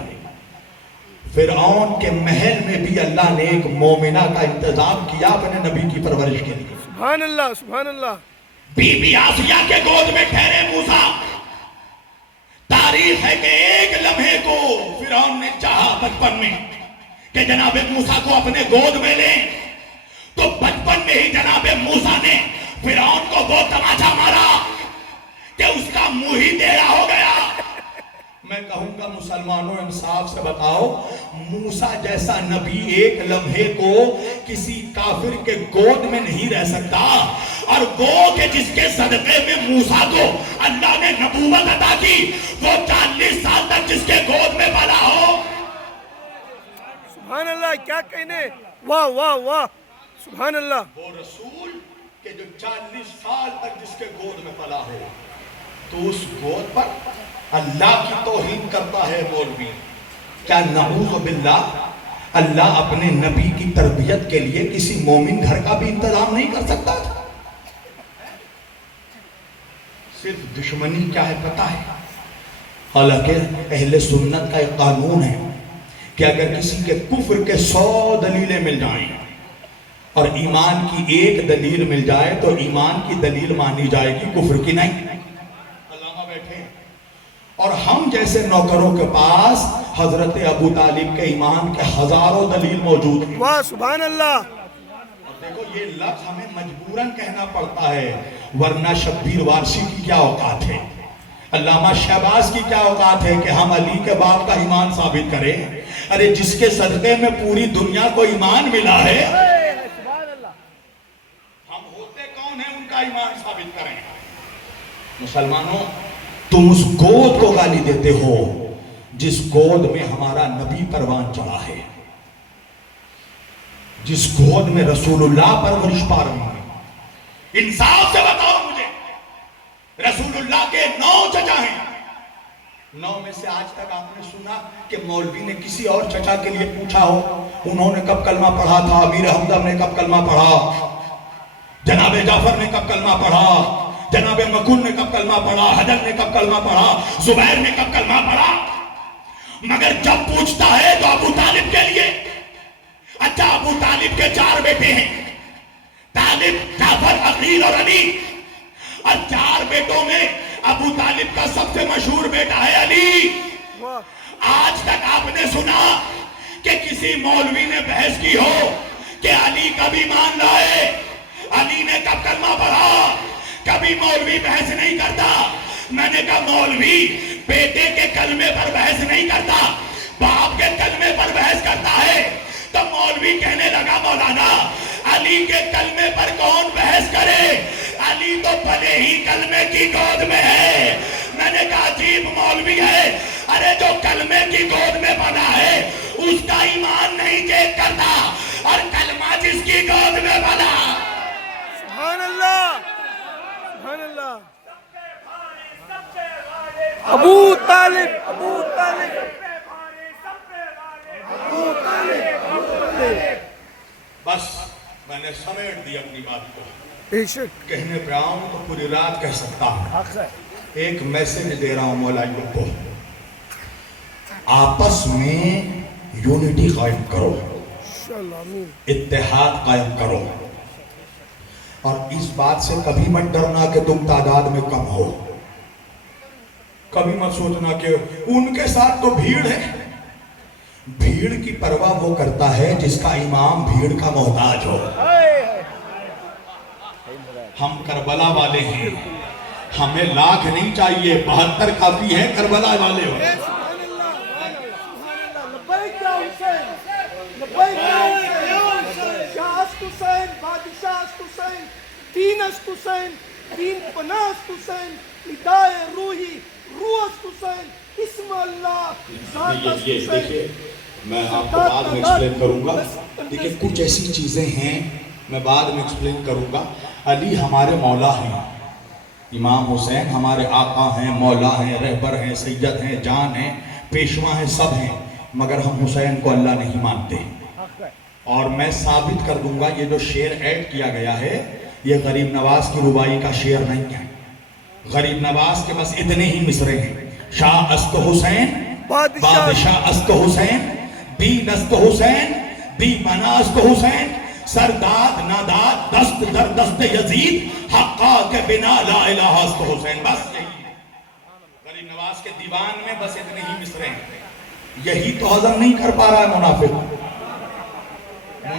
فرعون کے محل میں بھی اللہ نے ایک مومنہ کا انتظام کیا اپنے نبی کی پرورش کے لیے. سبحان اللہ سبحان اللہ. بی بی آسیہ کے گود میں ٹھہرے موسیٰ. تاریخ ہے کہ ایک لمحے کو فرعون نے چاہا بچپن میں کہ جناب موسیٰ کو اپنے گود میں لیں، تو بچپن میں ہی جناب موسیٰ نے فرعون کو وہ تماچا مارا کہ اس کا منہ ہی ٹیڑھا ہو گیا۔ میں کہوں گا مسلمانوں انصاف سے بتاؤ، موسیٰ جیسا نبی ایک لمحے کو کسی کافر کے گود میں نہیں رہ سکتا، اور وہ کہ جس کے صدقے میں موسیٰ کو اللہ نے نبوت عطا کی، وہ 40 سال تک جس کے گود میں پلا ہو۔ سبحان اللہ، کیا کہنے، واہ واہ واہ، سبحان اللہ۔ وہ رسول کہ جو 40 سال تک جس کے گود میں پلا ہو، تو اس گود پر اللہ کی توہین کرتا ہے مولوی۔ کیا نعوذ باللہ اللہ اپنے نبی کی تربیت کے لیے کسی مومن گھر کا بھی انتظام نہیں کر سکتا تھا؟ صرف دشمنی کیا ہے پتہ ہے؟ حالانکہ اہل سنت کا ایک قانون ہے کہ اگر کسی کے کفر کے 100 دلیلیں مل جائیں اور ایمان کی ایک دلیل مل جائے تو ایمان کی دلیل مانی جائے گی، کفر کی نہیں۔ علامہ بیٹھے ہیں اور ہم جیسے نوکروں کے پاس حضرت ابو طالب کے ایمان کے ہزاروں دلیل موجود ہیں۔ واہ سبحان اللہ۔ اور دیکھو یہ لفظ ہمیں مجبوراً کہنا پڑتا ہے، ورنہ شبیر وارسی کی کیا اوقات ہے، علامہ شہباز کی کیا اوقات ہے کہ ہم علی کے باپ کا ایمان ثابت کریں؟ ارے جس کے صدقے میں پوری دنیا کو ایمان ملا ہے، ہم ہوتے کون ہیں ان کا ایمان ثابت کریں؟ مسلمانوں، تم اس گود کو گالی دیتے ہو جس گود میں ہمارا نبی پروان چڑھا ہے، جس گود میں رسول اللہ پرورش پا رہے ہیں۔ انصاف سے بتاؤ مجھے، رسول اللہ کے 9 چچا ہیں، 9 میں سے آج تک آپ نے سنا کہ مولوی نے کسی اور چچا کے لیے پوچھا ہو انہوں نے کب کلمہ پڑھا تھا، امیر حمزہ نے کب کلمہ پڑھا، جناب جعفر نے کب کلمہ پڑھا، جناب مکن نے کب کلمہ پڑھا، حجر نے کب کلمہ پڑھا، زبیر نے کب کلمہ پڑھا؟ مگر جب پوچھتا ہے تو ابو طالب کے لیے، اچھا ابو طالب کے 4 بیٹے ہیں، طالب، جعفر، عقیل اور علی، اور 4 بیٹوں میں ابو طالب کا سب سے مشہور بیٹا ہے علی۔ آج تک آپ نے سنا کہ کسی مولوی نے بحث کی ہو کہ علی کب ایمان لائے، علی نے کب کلمہ پڑھا؟ کبھی مولوی بحث نہیں کرتا۔ میں نے کہا مولوی بیٹے کے کلمے پر بحث نہیں کرتا، باپ کے کلمے پر بحث کرتا ہے۔ تو مولوی کہنے لگا مولانا علی کے کلمے پر کون بحث کرے، علی تو بھلے ہی کلمے کی گود میں ہے۔ میں نے کہا عجیب مولوی ہے، ارے جو کلمے کی گود میں بنا ہے اس کا ایمان نہیں چیک کرتا، اور کلمہ جس کی گود میں بنا۔ سبحان اللہ، سبحان اللہ۔ ابو طالب، ابو طالب، ابو طالب۔ بس میں نے سمیٹ دی اپنی بات کو، بے شک۔ کہنے پہ آؤں تو پوری رات کہہ سکتا ہوں۔ ایک میسج دے رہا ہوں مولائیوں کو، آپس میں یونٹی قائم کرو، انشاءاللہ، آمین۔ اتحاد قائم کرو، اور اس بات سے کبھی مت ڈرنا کہ تم تعداد میں کم ہو، کبھی مت سوچنا کہ ان کے ساتھ تو بھیڑ ہے۔ بھیڑ کی پرواہ وہ کرتا ہے جس کا امام بھیڑ کا محتاج ہو۔ ہم کربلا والے ہیں، ہمیں لاکھ نہیں چاہیے، 72 کافی ہے کربلا والے ہو۔ سبحان اللہ، سبحان اللہ۔ لبیک یا حسین، لبیک یا حسین، شاہ است حسین، بادشاہ است حسین، دین است حسین، دین پناہ است حسین، ندائے روحی، روح است حسین، اسم اللہ، ذات است حسین۔ دیکھیے میں آپ کو بعد میں ایکسپلین کروں گا، دیکھیے کچھ ایسی چیزیں ہیں میں بعد میں ایکسپلین کروں گا۔ علی ہمارے مولا ہیں، امام حسین ہمارے آقا ہیں، مولا ہیں، رہبر ہیں، سید ہیں، جان ہیں، پیشوا ہیں، سب ہیں، مگر ہم حسین کو اللہ نہیں مانتے۔ اور میں ثابت کر دوں گا یہ جو شعر ایڈ کیا گیا ہے یہ غریب نواز کی ربائی کا شعر نہیں ہے۔ غریب نواز کے بس اتنے ہی مصرے ہیں، شاہ است حسین، بادشاہ است حسین، دین است حسین، دیوانہ است حسین، سرداد ناداد دست در دست یزید، حقا کے بنا لا الہ است حسین۔ بس یہی غریب نواز کے دیوان میں بس اتنے ہی مصرے ہیں، یہی تو ہضم نہیں کر پا رہا ہے منافق۔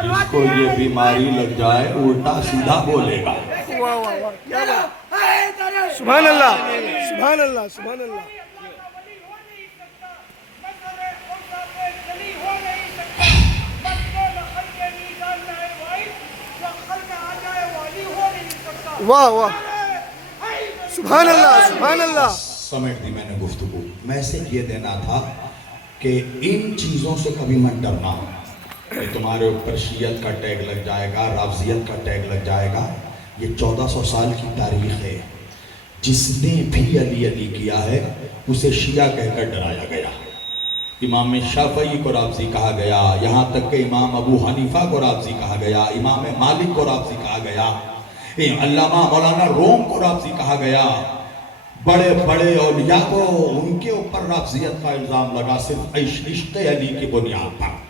جس کو یہ بیماری لگ جائے الٹا سیدھا بولے گا. واہ واہ واہ کیا بات. سبحان اللہ سبحان اللہ سبحان اللہ. واہ واہ سبحان اللہ سبحان اللہ. سمیٹ دی میں نے گفتگو. میسج یہ دینا تھا کہ ان چیزوں سے کبھی مت ڈرنا کہ تمہارے اوپر شیعت کا ٹیگ لگ جائے گا, رافضیت کا ٹیگ لگ جائے گا. یہ 1400 سال کی تاریخ ہے. جس نے بھی علی علی کیا ہے اسے شیعہ کہہ کر ڈرایا گیا. امام شافعی کو رافضی کہا گیا, یہاں تک کہ امام ابو حنیفہ کو رافضی کہا گیا, امام مالک کو رافضی کہا گیا, علامہ مولانا روم کو رافضی کہا گیا. بڑے بڑے اولیاء کو ان کے اوپر رافضیت کا الزام لگا صرف عشق علی کی بنیاد پر.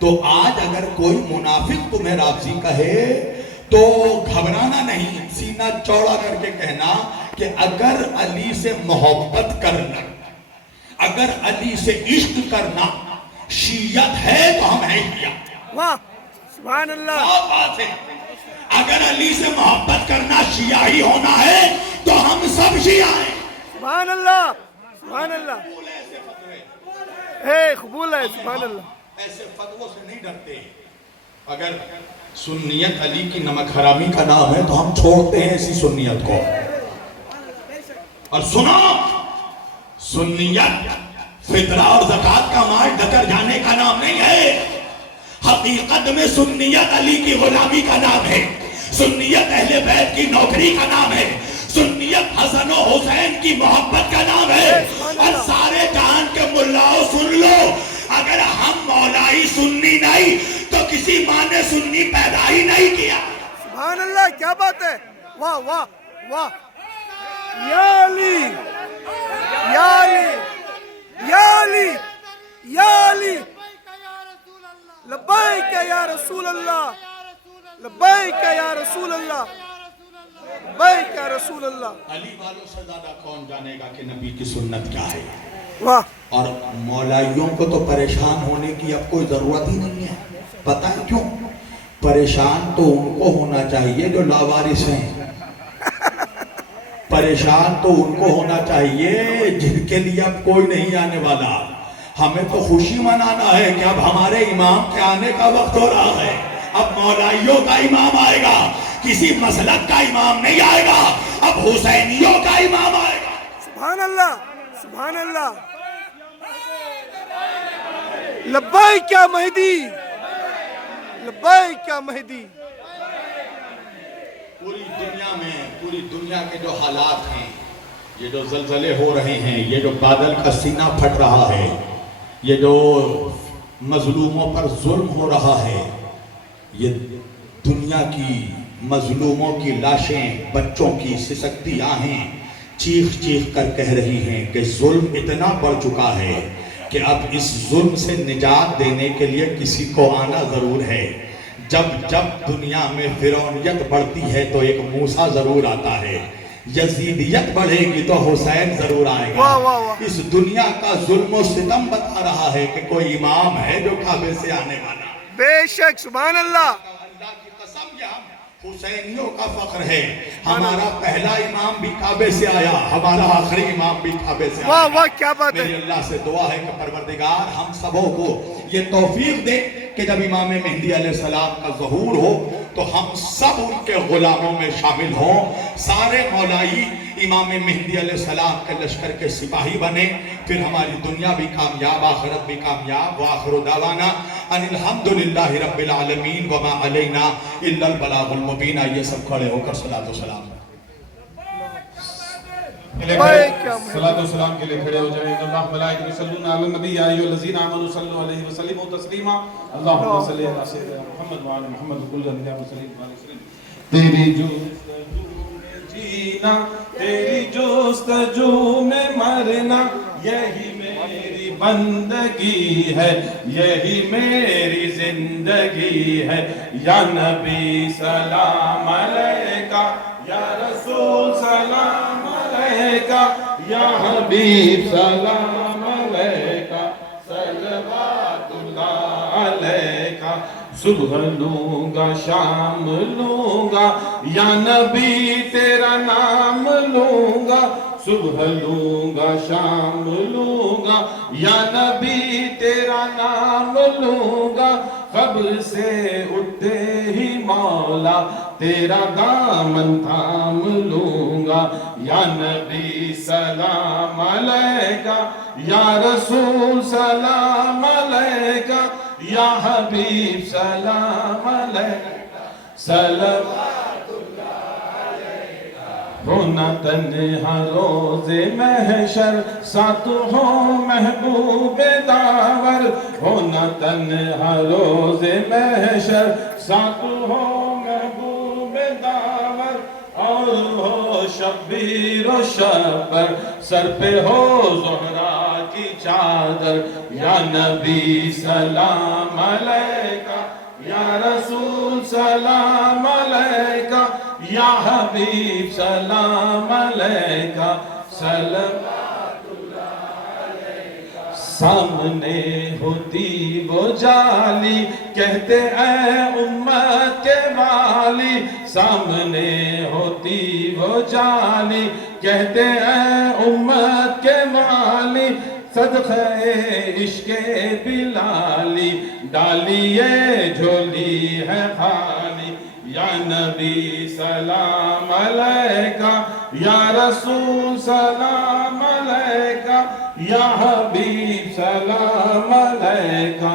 تو آج اگر کوئی منافق تمہیں رافضی کہے تو گھبرانا نہیں, سینہ چوڑا کر کے کہنا کہ اگر علی سے محبت کرنا, اگر علی سے عشق کرنا شیعت ہے تو ہم ہیں شیعہ. واہ سبحان اللہ. بات ہے. اگر علی سے محبت کرنا شیعہ ہی ہونا ہے تو ہم سب شیعہ ہیں. سبحان اللہ سبحان اللہ. اے قبول ہے سبحان اللہ. ایسے فتووں سے نہیں ڈرتے. اگر سنیت علی کی نمک حرامی کا نام ہے تو ہم چھوڑتے ہیں اسی سنیت کو. اور سنو, سنیت فطرہ اور زکوٰۃ کا مال ڈکر جانے کا نام نہیں ہے. حقیقت میں سنیت علی کی غلامی کا نام ہے, سنیت اہل بیت کی نوکری کا نام ہے, سنیت حسن و حسین کی محبت کا نام ہے. اور سارے جہان کے ملاؤ سن لو, اگر ہم مولائی سنی نہیں تو کسی ماں نے سنی پیدا ہی نہیں کیا. سبحان اللہ کیا بات ہے. واہ واہ واہ. یا علی یا علی یا علی یا علی. لبیک یا رسول اللہ لبیک یا رسول اللہ لبیک یا رسول اللہ. علی والوں سے زیادہ کون جانے گا کہ نبی کی سنت کیا ہے. واہ. اور مولائیوں کو تو پریشان ہونے کی اب کوئی ضرورت ہی نہیں ہے. پتہ ہے کیوں؟ پریشان تو ان کو ہونا چاہیے جو لاوارث ہیں. پریشان تو ان کو ہونا چاہیے جن کے لیے اب کوئی نہیں آنے والا. ہمیں تو خوشی منانا ہے کہ اب ہمارے امام کے آنے کا وقت ہو رہا ہے. اب مولائیوں کا امام آئے گا, کسی مسلک کا امام نہیں آئے گا, اب حسینیوں کا امام آئے گا. سبحان اللہ سبحان اللہ. لبیک یا مہدی لبیک یا مہدی. پوری دنیا میں, پوری دنیا کے جو حالات ہیں, یہ جو زلزلے ہو رہے ہیں, یہ جو بادل کا سینہ پھٹ رہا ہے, یہ جو مظلوموں پر ظلم ہو رہا ہے, یہ دنیا کی مظلوموں کی لاشیں, بچوں کی سسکتی آہیں چیخ چیخ کر کہہ رہی ہیں کہ ظلم اتنا بڑھ چکا ہے کہ اب اس ظلم سے نجات دینے کے لیے کسی کو آنا ضرور ہے. جب جب دنیا میں فرعونیت بڑھتی ہے تو ایک موسیٰ ضرور آتا ہے, یزیدیت بڑھے گی تو حسین ضرور آئے گا. اس دنیا کا ظلم و ستم بتا رہا ہے کہ کوئی امام ہے جو کعبے سے آنے والا. بے شک سبحان اللہ. اللہ کی قسم یہ ہم حسینیوں کا فخر ہے. ہمارا پہلا امام بھی کعبے سے آیا, ہمارا آخری امام بھی کعبے سے آیا. واہ واہ کیا بات ہے. میری اللہ سے دعا ہے کہ پروردگار ہم سبوں کو یہ توفیق دے کہ جب امام مہدی علیہ السلام کا ظہور ہو تو ہم سب ان کے غلاموں میں شامل ہوں. سارے مولائی امام مہدی علیہ السلام کے لشکر کے سپاہی بنے, پھر ہماری دنیا بھی کامیاب, آخرت بھی کامیاب. وآخر دعوانا ان الحمدللہ رب العالمین وما علینا الا البلاغ المبین. آئیے سب کھڑے ہو کر صلاۃ و سلام صلاۃ و سلام کے لیے کھڑے ہو جائیں. اللہ ملائکۃ یصلون علی النبی یا ایھا الذین آمنوا صلوا علیہ وسلموا تسلیما. اللہم صل علی سیدنا محمد وعلی محمد وکل انبیاء والمرسلین. تیری جستجو میں جینا, تیری جستجو میں مرنا, یہی میری بندگی ہے, یہی میری زندگی ہے. یا نبی سلام علیکہ, یا رسول سلام علیکہ, یا حبیب سلام علیکہ, صلوات اللہ علیکہ. صبح لوں گا شام لوں گا یا نبی تیرا نام لوں گا صبح لوں گا شام لوں گا یا نبی تیرا نام لوں گا قبر سے اٹھتے ہی مولا تیرا دامن تھام لوں گا یا نبی سلام علیکہ یا رسول سلام علیکہ یا حبیب سلام علیکہ صلوات اللہ علیکہ ہونا تنہا روز محشر ساتھ ہو محبوب داور ہونا تنہا روز محشر ساتھ ہو محبوب داور اور ہو شبیر و شبر سر پہ ہو زہرا کی چادر یا نبی سلام علیکہ یا رسول سلام علیکہ یا حبیب سلام علیکہ صلوات اللہ علیکہ سامنے ہوتی وہ جالی کہتے اے امت کے والی سامنے ہوتی وہ جالی کہتے اے امت کے والی صدقہ عشق بلالی ڈالیے جھولی ہے خالی یا نبی سلام علیکہ یا رسول سلام علیکہ یا حبیب سلام علیکہ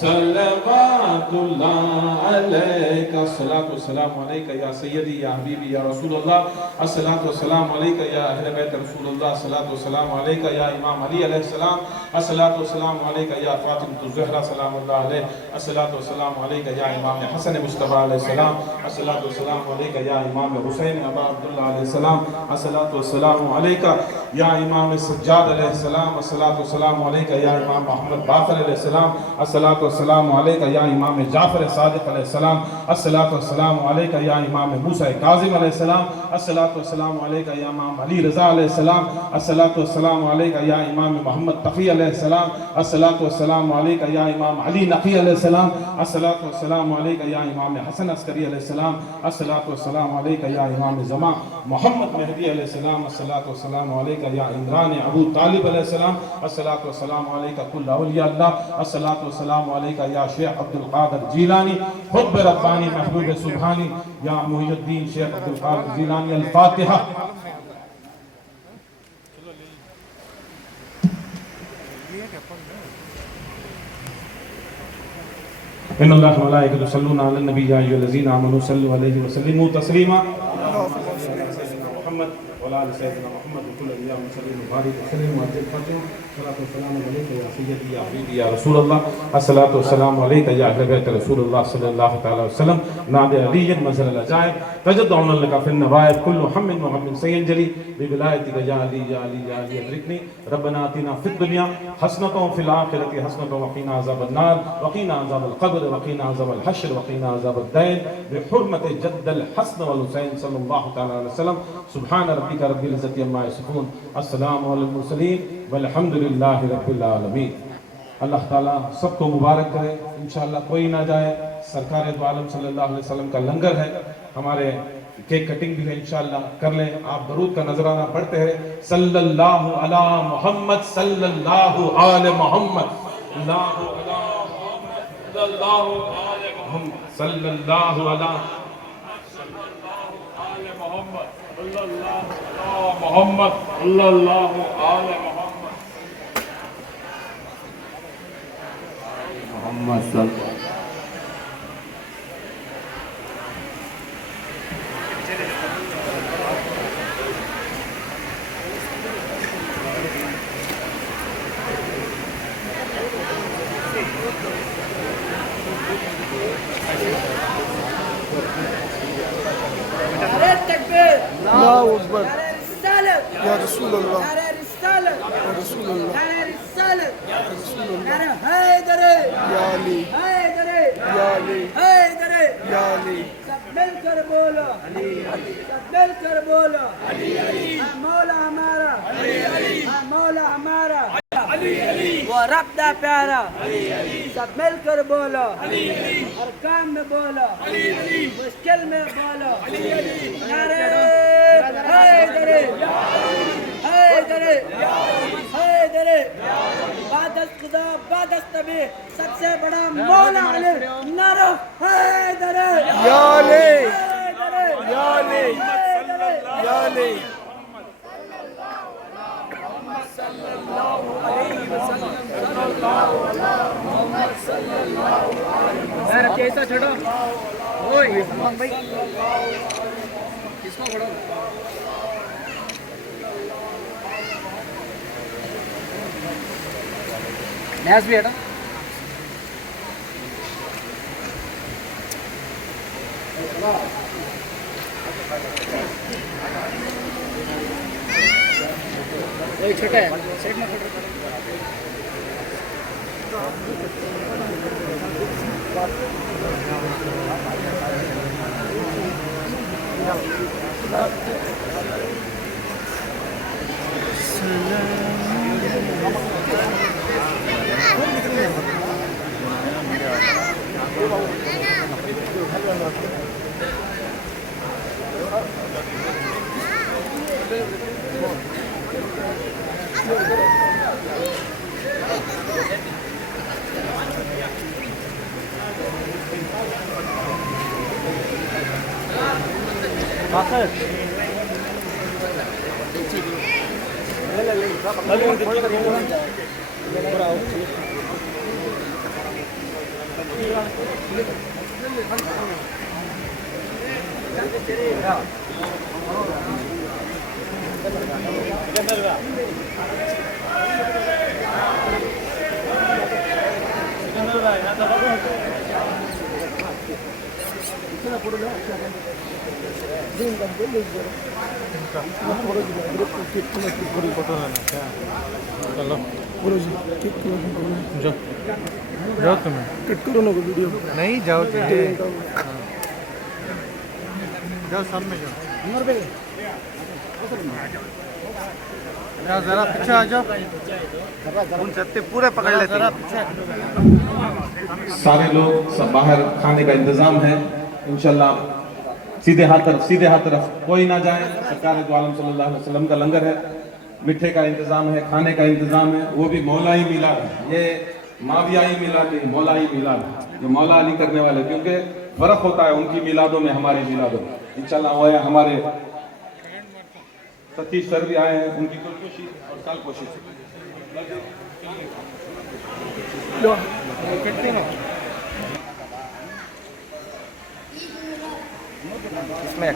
صلوات اللہ علیکہ الصلاۃ والسلام علیکہ یا سیدی یا حبیبی یا رسول اللہ الصلاۃ والسلام علیکہ یا اہل بیت رسول اللہ الصلاۃ والسلام علیکہ یا امام علی علیہ السلام الصلاۃ والسلام علیکہ یا فاطمۃ الزہرا سلام اللہ علیہ الصلاۃ والسلام علیکہ یا امام حسن مصطفیٰ علیہ السلام الصلاۃ والسلام علیکہ یا امام حسین ابا عبداللہ علیہ السلام الصلاۃ والسلام علیکہ یا امام سجاد علیہ السلام الصلاۃ والسلام علیکہ یا امام محمد باقر علیہ السلام الصلاۃ والسلام علیکہ یا امام جعفر صادق علیہ السلام الصلاۃ والسلام علیکہ یا امام موسیٰ کاظم علیہ السلام الصلاۃ والسلام علیکہ یا امام علی رضا علیہ السلام الصلاۃ والسلام علیکہ یا امام محمد تقی علیہ السلام الصلاۃ والسلام علیکہ یا امام علی نقی علیہ السلام الصلاۃ والسلام علیکہ یا امام حسن عسکری علیہ السلام الصلاۃ والسلام علیکہ یا امام زمان محمد مہدی علیہ السلام الصلاۃ والسلام علیکہ یا عمران ابو طالب علیہ السلام الصلاۃ والسلام علیکہ کل اولیاء اللہ الصلاۃ والسلام علیکہ یا شیخ عبد القادر جیلانی خطب ربانی محبوب سبحانی یا محی الدین شیخ عبد القادر جیلانی الفاتحہ ان اللہ ملائکۃ یصلون علی النبی یا ایھا الذین آمنوا صلوا علیہ وسلموا تسلیما محمد وعلى آل سيدنا محمد وكل الأنبياء والمرسلين وبارك وسلم وأجل الفاتحة الصلاة والسلام عليك يا سيدي يا حبيبي يا رسول الله الصلاة والسلام عليك يا أهل بيت رسول الله صلى الله تعالى وسلم نادي علي منزل العجائب تجدعون لك في النوائب كل هم وهم سينجلي بولايتك يا علي يا علي يا علي أدركني ربنا آتنا في الدنيا حسنة وفي الآخرة حسنة وقنا عذاب النار وقنا عذاب القبر وقنا عذاب الحشر وقنا عذاب الدين بحرمة جد الحسن والحسين صلى الله تعالى عليه وسلم سبحان ربك رب العزة عما يصفون السلام على المرسلين والحمد لله رب العالمين. اللہ تعالیٰ سب کو مبارک کرے. انشاءاللہ کوئی نہ جائے. سرکار دو عالم صلی اللہ علیہ وسلم کا لنگر ہے. ہمارے کیک کٹنگ بھی ہے انشاءاللہ کر لیں. آپ درود کا نذرانہ پڑھتے ہیں صلی اللہ علی محمد صلی اللہ علی محمد اللہ صلی اللہ علی محمد محمد صلی اللہ علی محمد صلی اللہ اکبر یا رسول اللہ یا رسول اللہ یا حیدر یا علی یا علی یا علی سب مل کر بولو سب مل کر بولو مولا ہمارا مولا ہمارا رب دا پیارا سب مل کر بولو ہر کام میں بولو مشکل میں بولو نعرے حیدری حیدری حیدری بعد از خدا بعد از نبی سب سے بڑا مولا علی نعرہ حیدری یا علی حیدری یا علی یا علی ایسا چھوڑو بھائی کس کو کھڑو میچ بھی ہٹا ایک چھوٹا ہے سیٹ میں جاؤ تمہیں کٹ کرو نا ویڈیو نہیں جاؤ جاؤ سب میں جاؤ ذرا پیچھے آ جاؤ ان چتے پورے پکڑ لیتے ذرا پیچھے سارے لوگ سب باہر کھانے کا انتظام ہے انشاءاللہ سیدھے ہاتھ طرف کوئی نہ جائے سرکار دو عالم صلی اللہ علیہ وسلم کا لنگر ہے مٹھے کا انتظام ہے کھانے کا انتظام ہے وہ بھی مولائی میلاد ہے یہ ماویائی میلاد نہیں مولائی میلاد ہے جو مولا علی کرنے والے کیونکہ فرق ہوتا ہے ان کی میلادوں میں ہماری میلادوں میں انشاءاللہ وہ ہے ہمارے ستیش سر بھی آئے ہیں ان کی کوشش اور کل کوشش اس میں